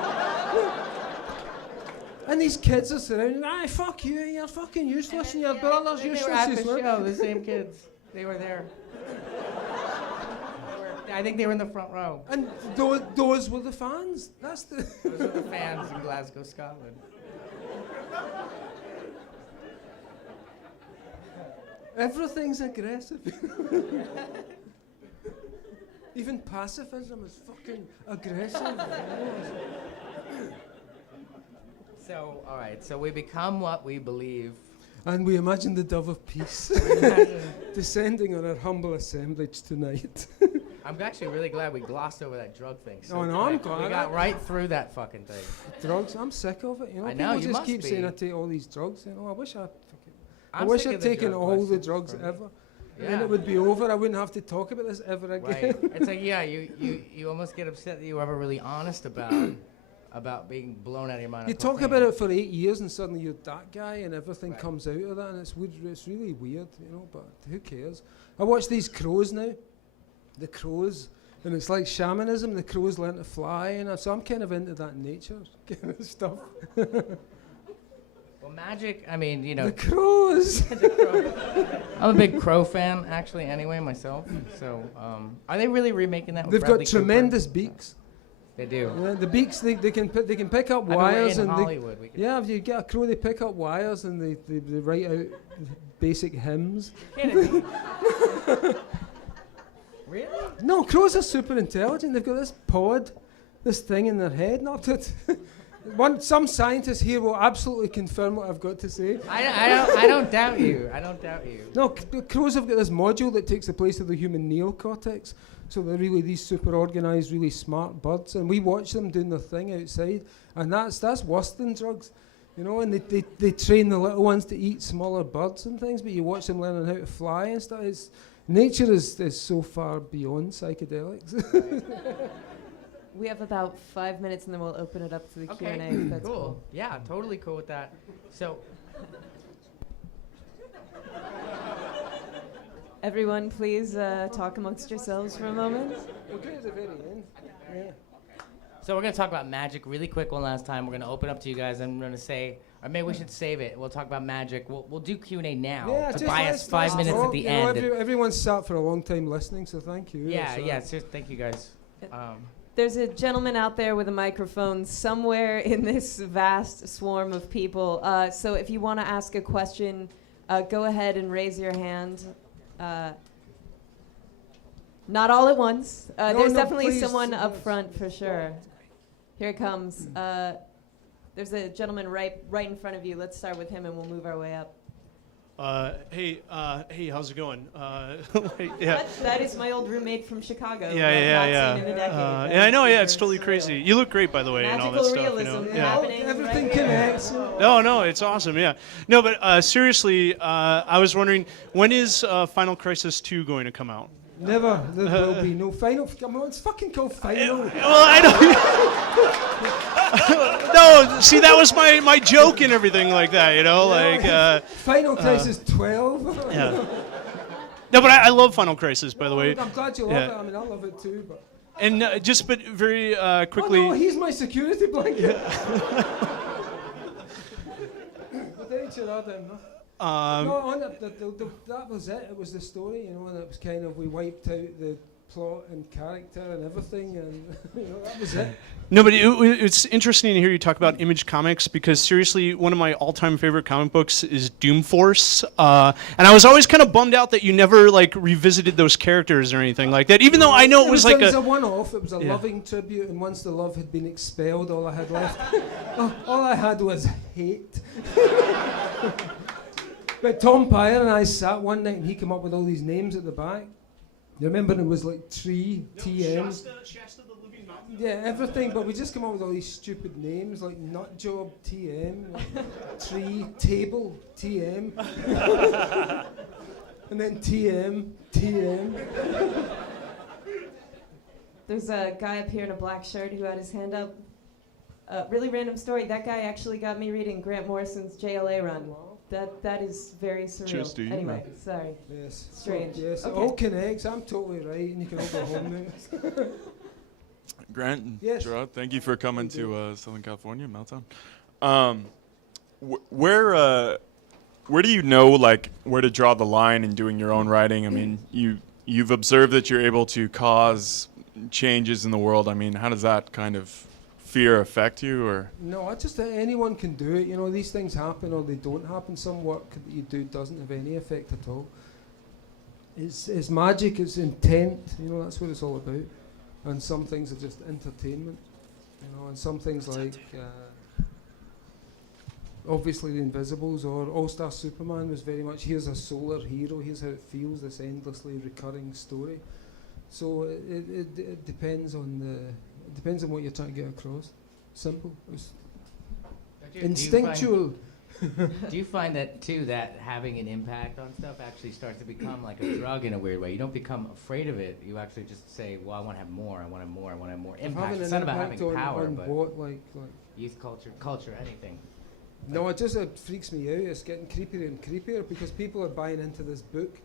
And these kids are surrounding, fuck you, you're fucking useless and your brother's useless as well. They were at the show, the same kids. They were there. I think they were in the front row. And those were the fans. Those were the fans in Glasgow, Scotland. Everything's aggressive. Even pacifism is fucking aggressive. So, all right, so we become what we believe. And we imagine the dove of peace descending on our humble assemblage tonight. I'm actually really glad we glossed over that drug thing. So No, I'm quick. glad. We got right through that fucking thing. Drugs, I'm sick of it. You know, I know, people you just must keep be. saying I take all these drugs. You know, I wish I I'm wish sick I'd of the taken drug all the questions drugs from- ever. Yeah. And then it would be over. I wouldn't have to talk about this ever again. Right. It's like, yeah, you almost get upset that you were ever really honest about being blown out of your mind. You on talk cocaine. about it for 8 years and suddenly you're that guy and everything comes out of that and it's really weird, you know, but who cares? I watch these crows now, the crows, and it's like shamanism, the crows learn to fly, and so I'm kind of into that nature kind of stuff. Well, magic, I mean, you know. The crows! I'm a big Crow fan, actually, anyway, myself. So, are they really remaking that with They've Bradley got Cooper? tremendous beaks. They do. Yeah, the beaks, they can pick up I mean, we're wires in and they, Hollywood. We can yeah, if you get a crow, they pick up wires and they write out basic hymns. Really? No, crows are super intelligent. They've got this thing in their head. Not that some scientists here will absolutely confirm what I've got to say. I don't doubt you. I don't doubt you. No, crows have got this module that takes the place of the human neocortex. So they're really these super organised, really smart birds, and we watch them doing their thing outside, and that's worse than drugs, you know. And they train the little ones to eat smaller birds and things, but you watch them learning how to fly and stuff. Nature is so far beyond psychedelics. We have about 5 minutes, and then we'll open it up to the Q&A. If that's Cool. Yeah, totally cool with that. So, everyone, please talk amongst yourselves for a moment. Okay, at the very end. Yeah. so we're gonna talk about magic really quick one last time. We're gonna open up to you guys. I'm gonna say, or maybe we should save it. We'll talk about magic. We'll do Q&A now Yeah, to just buy let's us 5 minutes talk. at the You know, end. everyone's sat for a long time listening, so thank you. Yeah, So- yeah. Seriously, thank you guys. There's a gentleman out there with a microphone somewhere in this vast swarm of people. So if you want to ask a question, go ahead and raise your hand. Not all at once. There's definitely please, someone yes. up front for sure. Here it comes. There's a gentleman right in front of you. Let's start with him and we'll move our way up. Hey, how's it going? Yeah. That is my old roommate from Chicago. Yeah. Not seen in a decade. Yeah, I know. Yeah, it's Super totally surreal. crazy. You look great, by the way, and all that Magical stuff. realism You know? Yeah. happening Everything right here. connects. No, it's awesome. Yeah. No, but seriously, I was wondering, when is Final Crisis 2 going to come out? Never. There will be no final. Come on, it's fucking called final. Well, I don't. No, see, that was my joke and everything like that. You know, like. Final Crisis 12. Yeah. No, but I love Final Crisis, by the way. I'm glad you love Yeah. it. I mean, I love it too. But And but very quickly. oh no, he's my security blanket. No, on that was it. It was the story, you know, and it was kind of we wiped out the plot and character and everything, and you know that was it. No, but it's interesting to hear you talk about Image Comics because seriously, one of my all-time favorite comic books is Doom Force, and I was always kind of bummed out that you never like revisited those characters or anything like that. Even though I know it was like a one-off. It was a Yeah. loving tribute, and once the love had been expelled, all I had left, all I had was hate. But Tom Pyre and I sat one night, and he came up with all these names at the back. You remember it was like Tree, TM. Yeah, everything, but we just come up with all these stupid names like Nut Job, TM, Tree, Table, TM, and then TM. There's a guy up here in a black shirt who had his hand up. Really random story. That guy actually got me reading Grant Morrison's JLA run. That is very surreal. Cheers to you, Anyway, man. sorry. Yes. Strange. Yes, it Okay. all connects. I'm totally right, and you can all go home now. Grant and Yes. Gerard, thank you for coming to Southern California, Meltdown. Where do you know like where to draw the line in doing your own writing? I mean, you've observed that you're able to cause changes in the world. I mean, how does that kind of fear affect you, or? No, I just think anyone can do it. You know, these things happen or they don't happen. Some work that you do doesn't have any effect at all. It's magic, it's intent, you know, that's what it's all about. And some things are just entertainment, you know, and some things like obviously The Invisibles or All-Star Superman was very much, here's a solar hero, here's how it feels, this endlessly recurring story. So it depends on what you're trying to get across. Simple. It's instinctual. Do you find that too, that having an impact on stuff actually starts to become like a drug in a weird way? You don't become afraid of it. You actually just say, well, I want to have more, I want to have more, I want to have more impact. Having It's an not about impact having on power, but what, like youth culture, anything. no, it freaks me out. It's getting creepier and creepier because people are buying into this book,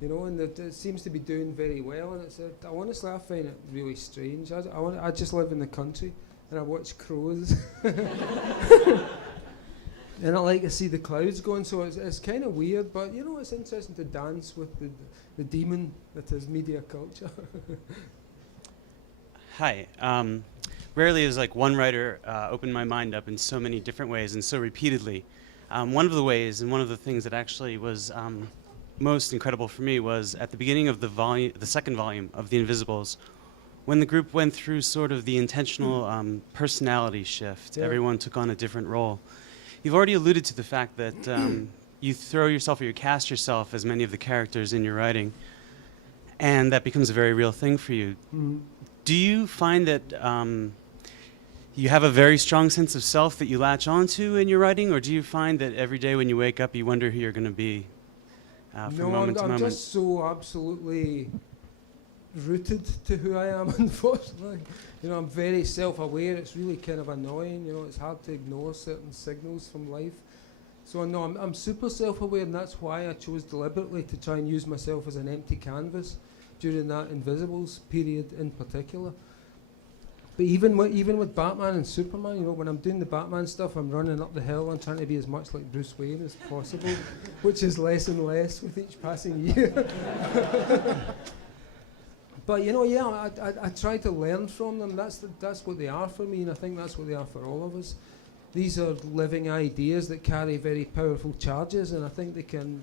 you know, and it seems to be doing very well. And it's honestly, I find it really strange. I just live in the country and I watch crows, and I like to see the clouds going. So it's kind of weird, but you know, it's interesting to dance with the demon that is media culture. Hi. Rarely has like one writer opened my mind up in so many different ways and so repeatedly. One of the ways and one of the things that actually was most incredible for me was at the beginning of the second volume of The Invisibles, when the group went through sort of the intentional personality shift. Yeah. Everyone took on a different role. You've already alluded to the fact that you throw yourself or you cast yourself as many of the characters in your writing, and that becomes a very real thing for you. Mm-hmm. Do you find that you have a very strong sense of self that you latch onto in your writing, or do you find that every day when you wake up you wonder who you're going to be from moment to I'm moment? just so absolutely rooted to who I am, unfortunately. You know, I'm very self-aware. It's really kind of annoying. You know, it's hard to ignore certain signals from life. So no, I'm super self-aware, and that's why I chose deliberately to try and use myself as an empty canvas during that Invisibles period in particular. But even with Batman and Superman, you know, when I'm doing the Batman stuff, I'm running up the hill and trying to be as much like Bruce Wayne as possible, which is less and less with each passing year. But you know, yeah, I try to learn from them. That's what they are for me, and I think that's what they are for all of us. These are living ideas that carry very powerful charges, and I think they can,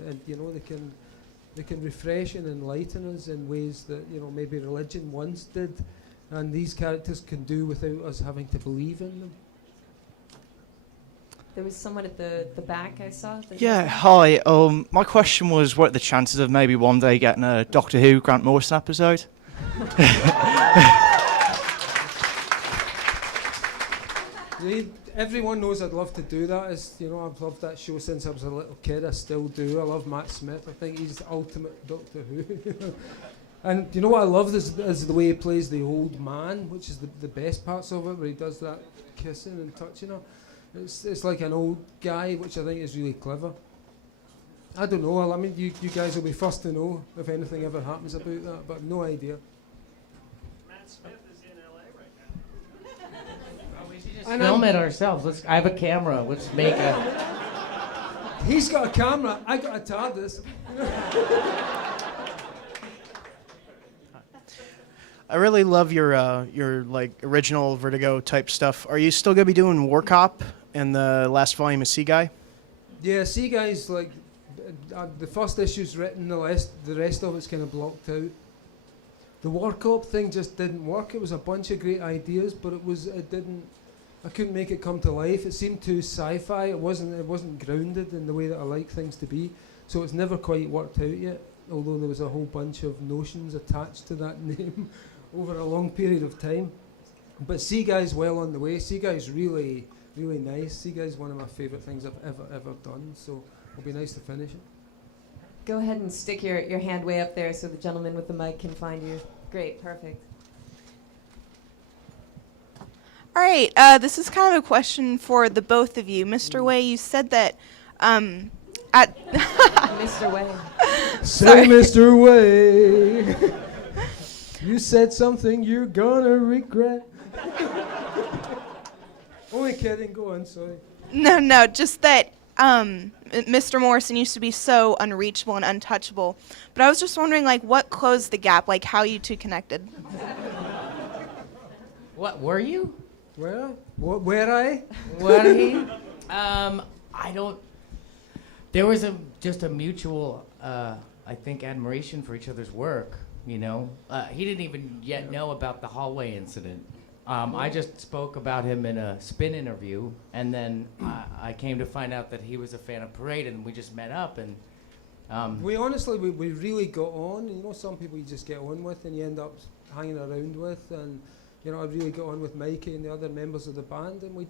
they can refresh and enlighten us in ways that, you know, maybe religion once did, and these characters can do without us having to believe in them. There was someone at the back I saw. Yeah, hi. My question was, what are the chances of maybe one day getting a Doctor Who Grant Morrison episode? Everyone knows I'd love to do that. You know, I've loved that show since I was a little kid. I still do. I love Matt Smith. I think he's the ultimate Doctor Who. And you know what I love is the way he plays the old man, which is the best parts of it, where he does that kissing and touching her. It's like an old guy, which I think is really clever. I don't know. I mean, you guys will be first to know if anything ever happens about that, but no idea. Matt Smith is in LA right now. We should just And film it ourselves. I have a camera. Let's make a. He's got a camera. I got a TARDIS. I really love your like original Vertigo type stuff. Are you still gonna be doing War Cop and the last volume of Sea Guy? Yeah, Sea Guy's like the first issue's written. The rest of it's kind of blocked out. The War Cop thing just didn't work. It was a bunch of great ideas, but it didn't. I couldn't make it come to life. It seemed too sci-fi. It wasn't grounded in the way that I like things to be. So it's never quite worked out yet. although there was a whole bunch of notions attached to that name over a long period of time. But Sea Guy's well on the way. Sea Guy's really, really nice. Sea Guy's one of my favourite things I've ever done, so it'll be nice to finish it. Go ahead and stick your hand way up there so the gentleman with the mic can find you. Great, perfect. All right, this is kind of a question for the both of you. Mr. Way, you said that at Mr. Way. Say, Mr. Way, you said something you're gonna regret. Only kidding, go on, sorry. No, just that Mr. Morrison used to be so unreachable and untouchable. But I was just wondering, like, what closed the gap, like how you two connected? What were you? Where? Where I? Were he? I don't. There was just a mutual, I think, admiration for each other's work. You know, he didn't even yet know about the hallway incident. I just spoke about him in a Spin interview, and then I came to find out that he was a fan of Parade, and we just met up. And We honestly, we really got on. You know, some people you just get on with and you end up hanging around with. And, you know, I really got on with Mikey and the other members of the band, and we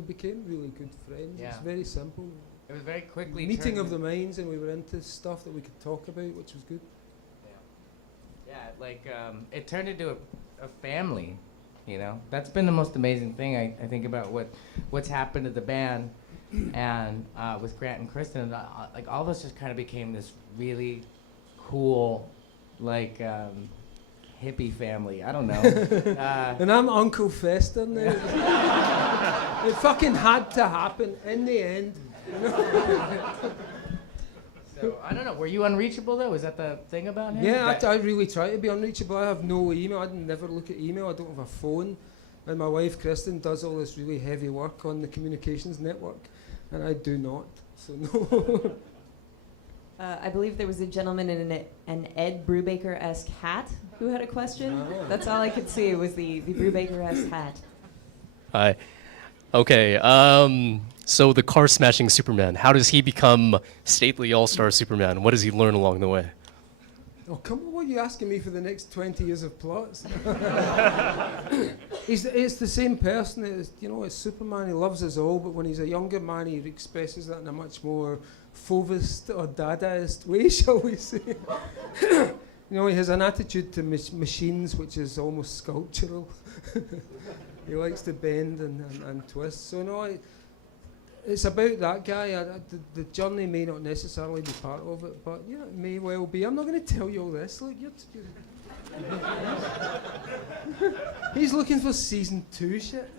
became really good friends. Yeah. It's very simple. it was very quickly Meeting of turned- the minds, and we were into stuff that we could talk about, which was good. Yeah, like it turned into a family. You know, that's been the most amazing thing I think about what's happened to the band, and with Grant and Kristen, and like all of us just kind of became this really cool, like hippie family. I don't know. And I'm Uncle Fester now. It fucking had to happen in the end. You know? So I don't know. Were you unreachable though? Was that the thing about him? Yeah, That- I really try to be unreachable. I have no email. I never look at email. I don't have a phone. And my wife, Kristen, does all this really heavy work on the communications network. And I do not. So no. I believe there was a gentleman in an Ed Brubaker-esque hat who had a question. Oh. That's all I could see was the Brubaker-esque hat. Hi. Okay. So the car smashing Superman. How does he become stately all-star Superman? What does he learn along the way? Oh, come on, what are you asking me for the next 20 years of plots? It's the same person. It's, you know, it's Superman. He loves us all, but when he's a younger man, he expresses that in a much more fauvist or dadaist way, shall we say. You know, he has an attitude to machines which is almost sculptural. He likes to bend and twist. So no, it's about that guy. The journey may not necessarily be part of it, but yeah, it may well be. I'm not going to tell you all this. Look, he's looking for season 2 shit.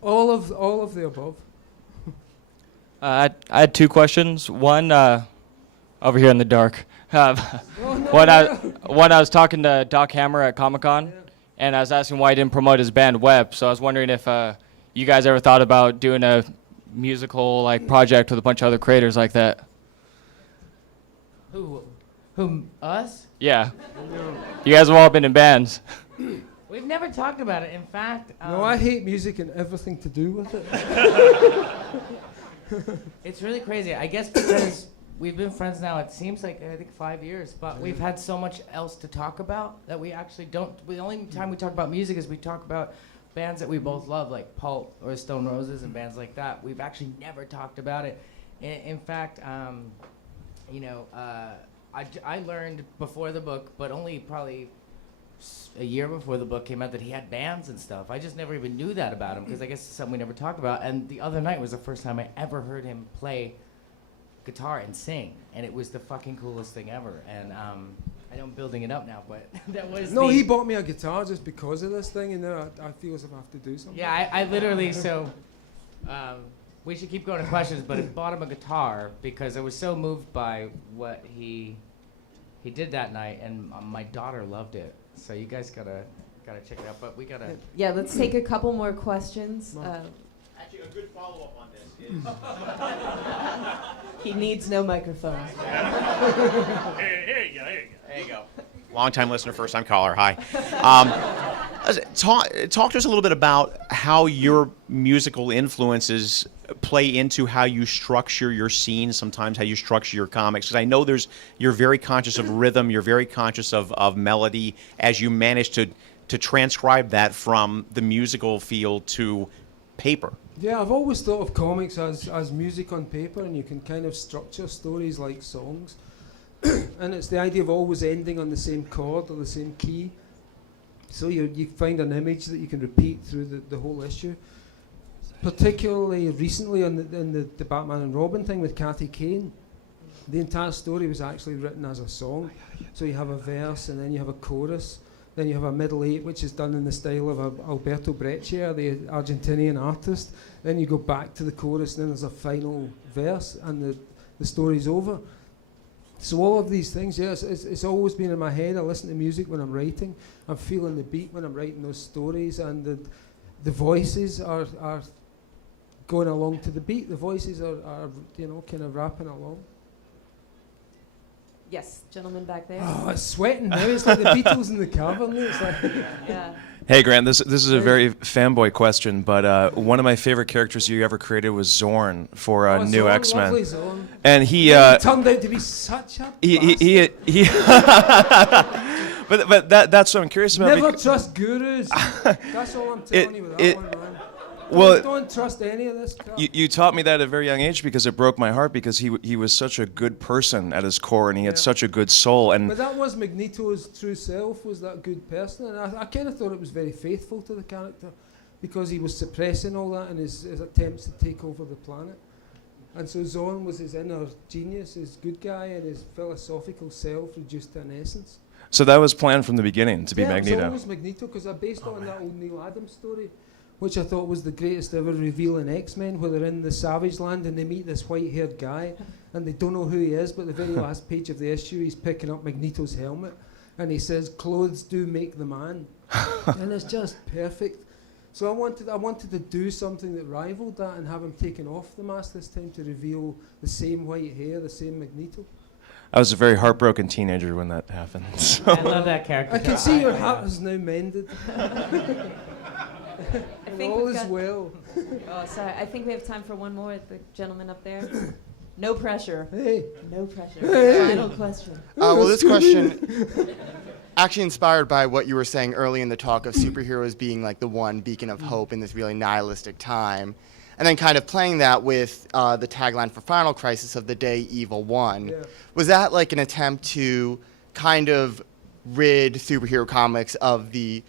all of the above. I had 2 questions. One, over here in the dark. One, I was talking to Doc Hammer at Comic-Con, and I was asking why he didn't promote his band Web. So I was wondering if you guys ever thought about doing a musical like project with a bunch of other creators like that. Who us? Yeah. You guys have all been in bands. We've never talked about it. In fact, No, I hate music and everything to do with it. it's really crazy. I guess because we've been friends now, it seems like I think 5 years, but we've had so much else to talk about that we actually don't. The only time we talk about music is we talk about bands that we both love, like Pulp or Stone Roses and bands like that. We've actually never talked about it. In fact, you know, I learned before the book, but only probably a year before the book came out, that he had bands and stuff. I just never even knew that about him because I guess it's something we never talked about. And the other night was the first time I ever heard him play guitar and sing, and it was the fucking coolest thing ever. And I know I'm building it up now, but that was No, he bought me a guitar just because of this thing, and now I feel as if I have to do something. Yeah, I literally, so we should keep going to questions, but I bought him a guitar because I was so moved by what he did that night, and my daughter loved it. So you guys gotta check it out, but we gotta. Yeah, let's take a couple more questions. Actually, a good follow-up on this is... He needs no microphone. Here you go. Long-time listener, first-time caller. Hi. Talk to us a little bit about how your musical influences play into how you structure your scenes, sometimes how you structure your comics. Because I know you're very conscious of rhythm, you're very conscious of melody as you manage to transcribe that from the musical field to paper. Yeah, I've always thought of comics as music on paper, and you can kind of structure stories like songs. And it's the idea of always ending on the same chord or the same key. So you find an image that you can repeat through the whole issue. Particularly recently in the Batman and Robin thing with Kathy Kane, the entire story was actually written as a song. So you have a verse, and then you have a chorus, then you have a middle eight, which is done in the style of Alberto Breccia, the Argentinian artist. Then you go back to the chorus, and then there's a final verse, and the story's over. So all of these things, yes, it's always been in my head. I listen to music when I'm writing. I'm feeling the beat when I'm writing those stories, and the voices are going along to the beat. The voices are kind of rapping along. Yes, gentleman back there. Oh, it's sweating now. It's like the Beatles in the cavern. It's like yeah. Hey Grant, this is a very fanboy question, but one of my favorite characters you ever created was Zorn for New Zorn, X-Men, lovely Zorn. and he turned out to be such a he but that's what I'm curious about. Never trust gurus. That's all I'm telling you with that one, man. Well, don't trust any of this crap. You taught me that at a very young age because it broke my heart because he was such a good person at his core and he had such a good soul. And but that was Magneto's true self, was that good person, and I kind of thought it was very faithful to the character because he was suppressing all that in his attempts to take over the planet. And so Zorn was his inner genius, his good guy, and his philosophical self reduced to an essence. So that was planned from the beginning to be Magneto. Yeah, it was always Magneto because I based it on that old Neil Adams story, which I thought was the greatest ever reveal in X-Men, where they're in the Savage Land and they meet this white-haired guy and they don't know who he is, but the very last page of the issue he's picking up Magneto's helmet and he says, "Clothes do make the man." And it's just perfect. So I wanted to do something that rivaled that and have him taken off the mask this time to reveal the same white hair, the same Magneto. I was a very heartbroken teenager when that happened. So. I love that character. I can see your heart is now mended. I think all we've is got- well. Oh, sorry. I think we have time for one more. The gentleman up there. No pressure. Hey. No pressure. Hey. Final question. Well, this question actually inspired by what you were saying early in the talk of superheroes being like the one beacon of hope in this really nihilistic time. And then kind of playing that with the tagline for Final Crisis of the day Evil Won. Yeah. Was that like an attempt to kind of rid superhero comics of the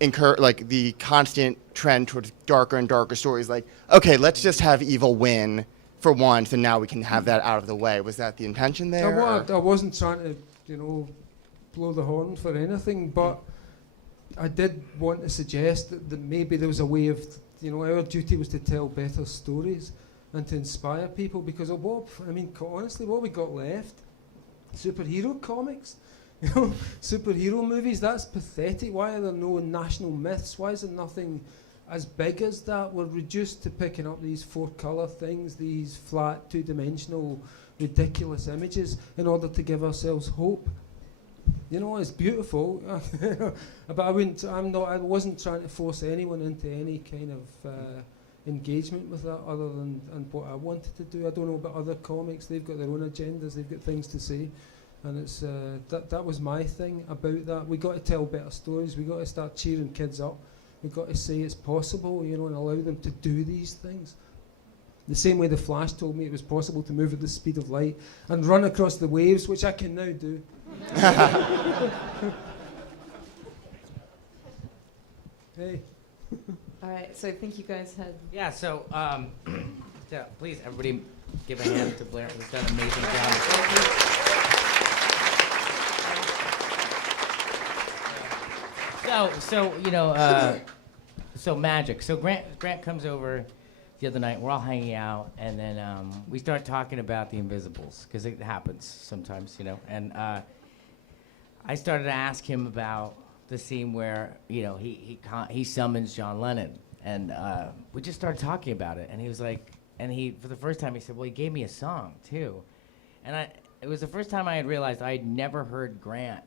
the constant trend towards darker and darker stories? Like, okay, let's just have evil win for once, and now we can have that out of the way. Was that the intention there? I wasn't trying to, blow the horn for anything, but I did want to suggest that maybe there was a way of, our duty was to tell better stories and to inspire people, because honestly, what we got left? Superhero comics? Superhero movies, that's pathetic. Why are there no national myths? Why is there nothing as big as that? We're reduced to picking up these 4-colour things, these flat, two-dimensional, ridiculous images in order to give ourselves hope. It's beautiful, but I wasn't trying to force anyone into any kind of engagement with that other than what I wanted to do. I don't know about other comics. They've got their own agendas. They've got things to say. And it's that was my thing about that. We got to tell better stories. We got to start cheering kids up. We got to say it's possible, and allow them to do these things. The same way the Flash told me it was possible to move at the speed of light and run across the waves, which I can now do. Hey. All right. So I think you guys had. Yeah. So, so please, everybody, give a hand to Blair. Who's done an amazing job. So magic. So Grant comes over the other night. We're all hanging out, and then we start talking about the Invisibles because it happens sometimes, And I started to ask him about the scene where he summons John Lennon, and we just started talking about it. And he was like, for the first time he said, well, he gave me a song too, and it was the first time I had realized I had never heard Grant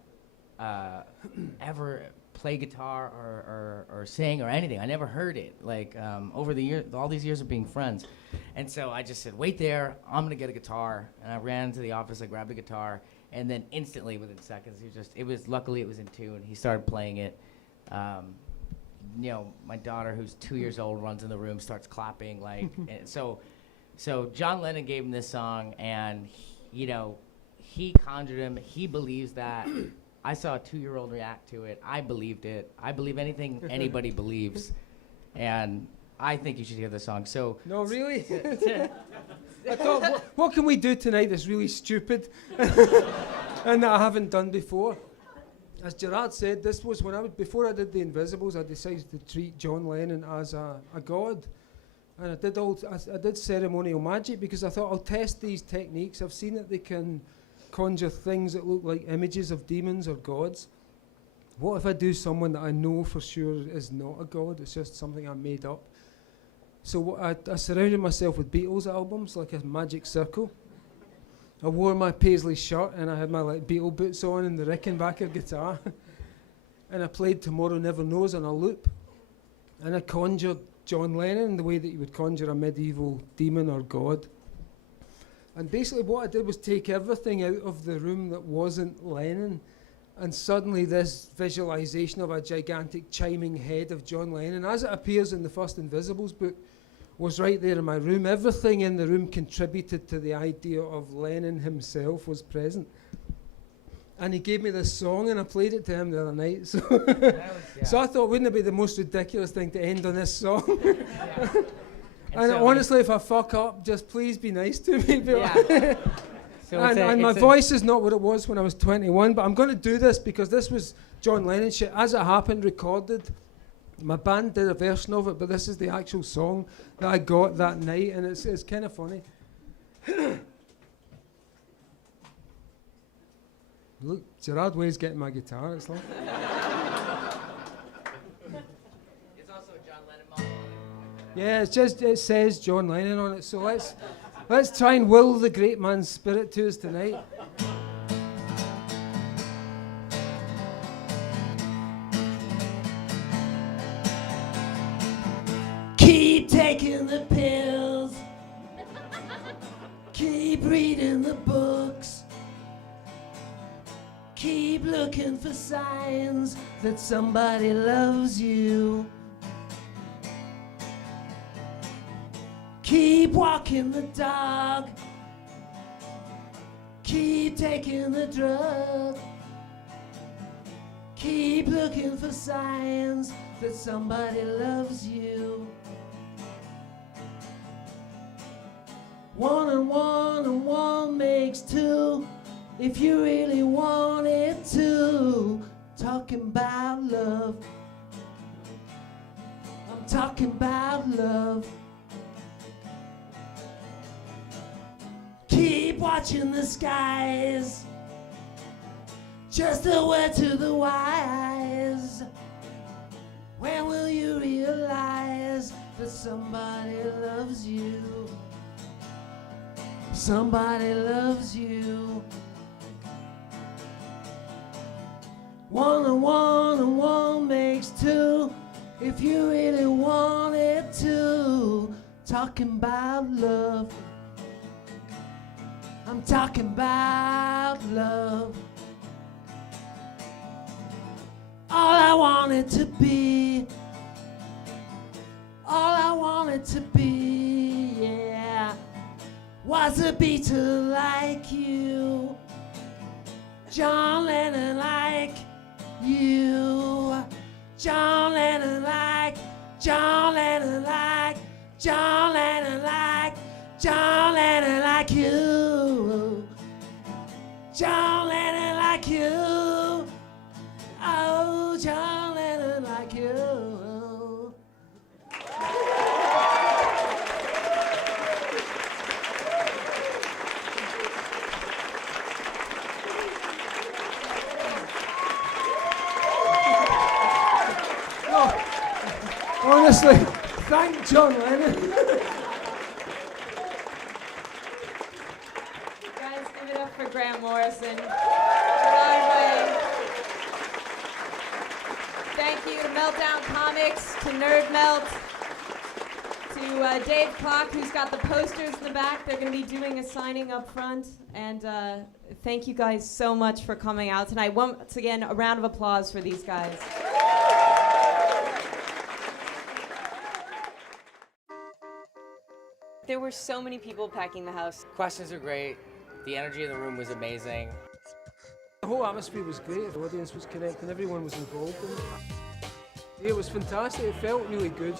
ever play guitar or sing or anything. I never heard it, like, over the year, all these years of being friends. And so I just said, wait there, I'm gonna get a guitar. And I ran to the office, I grabbed the guitar, and then instantly, within seconds, luckily it was in tune. He started playing it. You know, my daughter, who's 2 years old, runs in the room, starts clapping, like, and so John Lennon gave him this song, and he conjured him. He believes that. I saw a 2-year-old react to it. I believed it. I believe anything anybody believes, and I think you should hear the song. So no, really. I thought, what can we do tonight that's really stupid, and that I haven't done before? As Gerard said, this was before I did The Invisibles. I decided to treat John Lennon as a god, and I did ceremonial magic because I thought I'll test these techniques. I've seen that they can conjure things that look like images of demons or gods. What if I do someone that I know for sure is not a god? It's just something I made up. So I surrounded myself with Beatles albums, like a magic circle. I wore my paisley shirt and I had my Beatle boots on and the Rickenbacker guitar. And I played Tomorrow Never Knows on a loop. And I conjured John Lennon the way that you would conjure a medieval demon or god. And basically what I did was take everything out of the room that wasn't Lennon, and suddenly this visualization of a gigantic chiming head of John Lennon, as it appears in the first Invisibles book, was right there in my room. Everything in the room contributed to the idea of Lennon himself was present. And he gave me this song, and I played it to him the other night. So, so I thought, wouldn't it be the most ridiculous thing to end on this song? And so honestly, if I fuck up, just please be nice to me. Yeah. And my voice is not what it was when I was 21, but I'm going to do this because this was John Lennon shit. As it happened, recorded. My band did a version of it, but this is the actual song that I got that night, and it's kind of funny. Look, Gerard Way's getting my guitar. It's like. Yeah, it says John Lennon on it. So let's try and will the great man's spirit to us tonight. Keep taking the pills. Keep reading the books. Keep looking for signs that somebody loves you. Keep walking the dog. Keep taking the drug. Keep looking for signs that somebody loves you. 1 and 1 makes 2 if you really want it to. Talking about love. I'm talking about love. Keep watching the skies. Just a word to the wise. When will you realize that somebody loves you? Somebody loves you. 1 and 1 makes 2 if you really want it to. Talking about love. I'm talking about love. All I wanted to be. All I wanted to be, yeah, was a Beatle like you. John Lennon like you. John Lennon like, John Lennon like, John Lennon like, John Lennon like you. John Lennon like you. Oh, John Lennon like you. Honestly, thank John Lennon. Guys, give it up for Grant Morrison. Gerard Way. Thank you to Meltdown Comics, to Nerd Melt, to Dave Klock, who's got the posters in the back. They're going to be doing a signing up front. And thank you guys so much for coming out tonight. Once again, a round of applause for these guys. There were so many people packing the house. Questions are great. The energy in the room was amazing. The whole atmosphere was great. The audience was connecting. Everyone was involved in it. It was fantastic. It felt really good.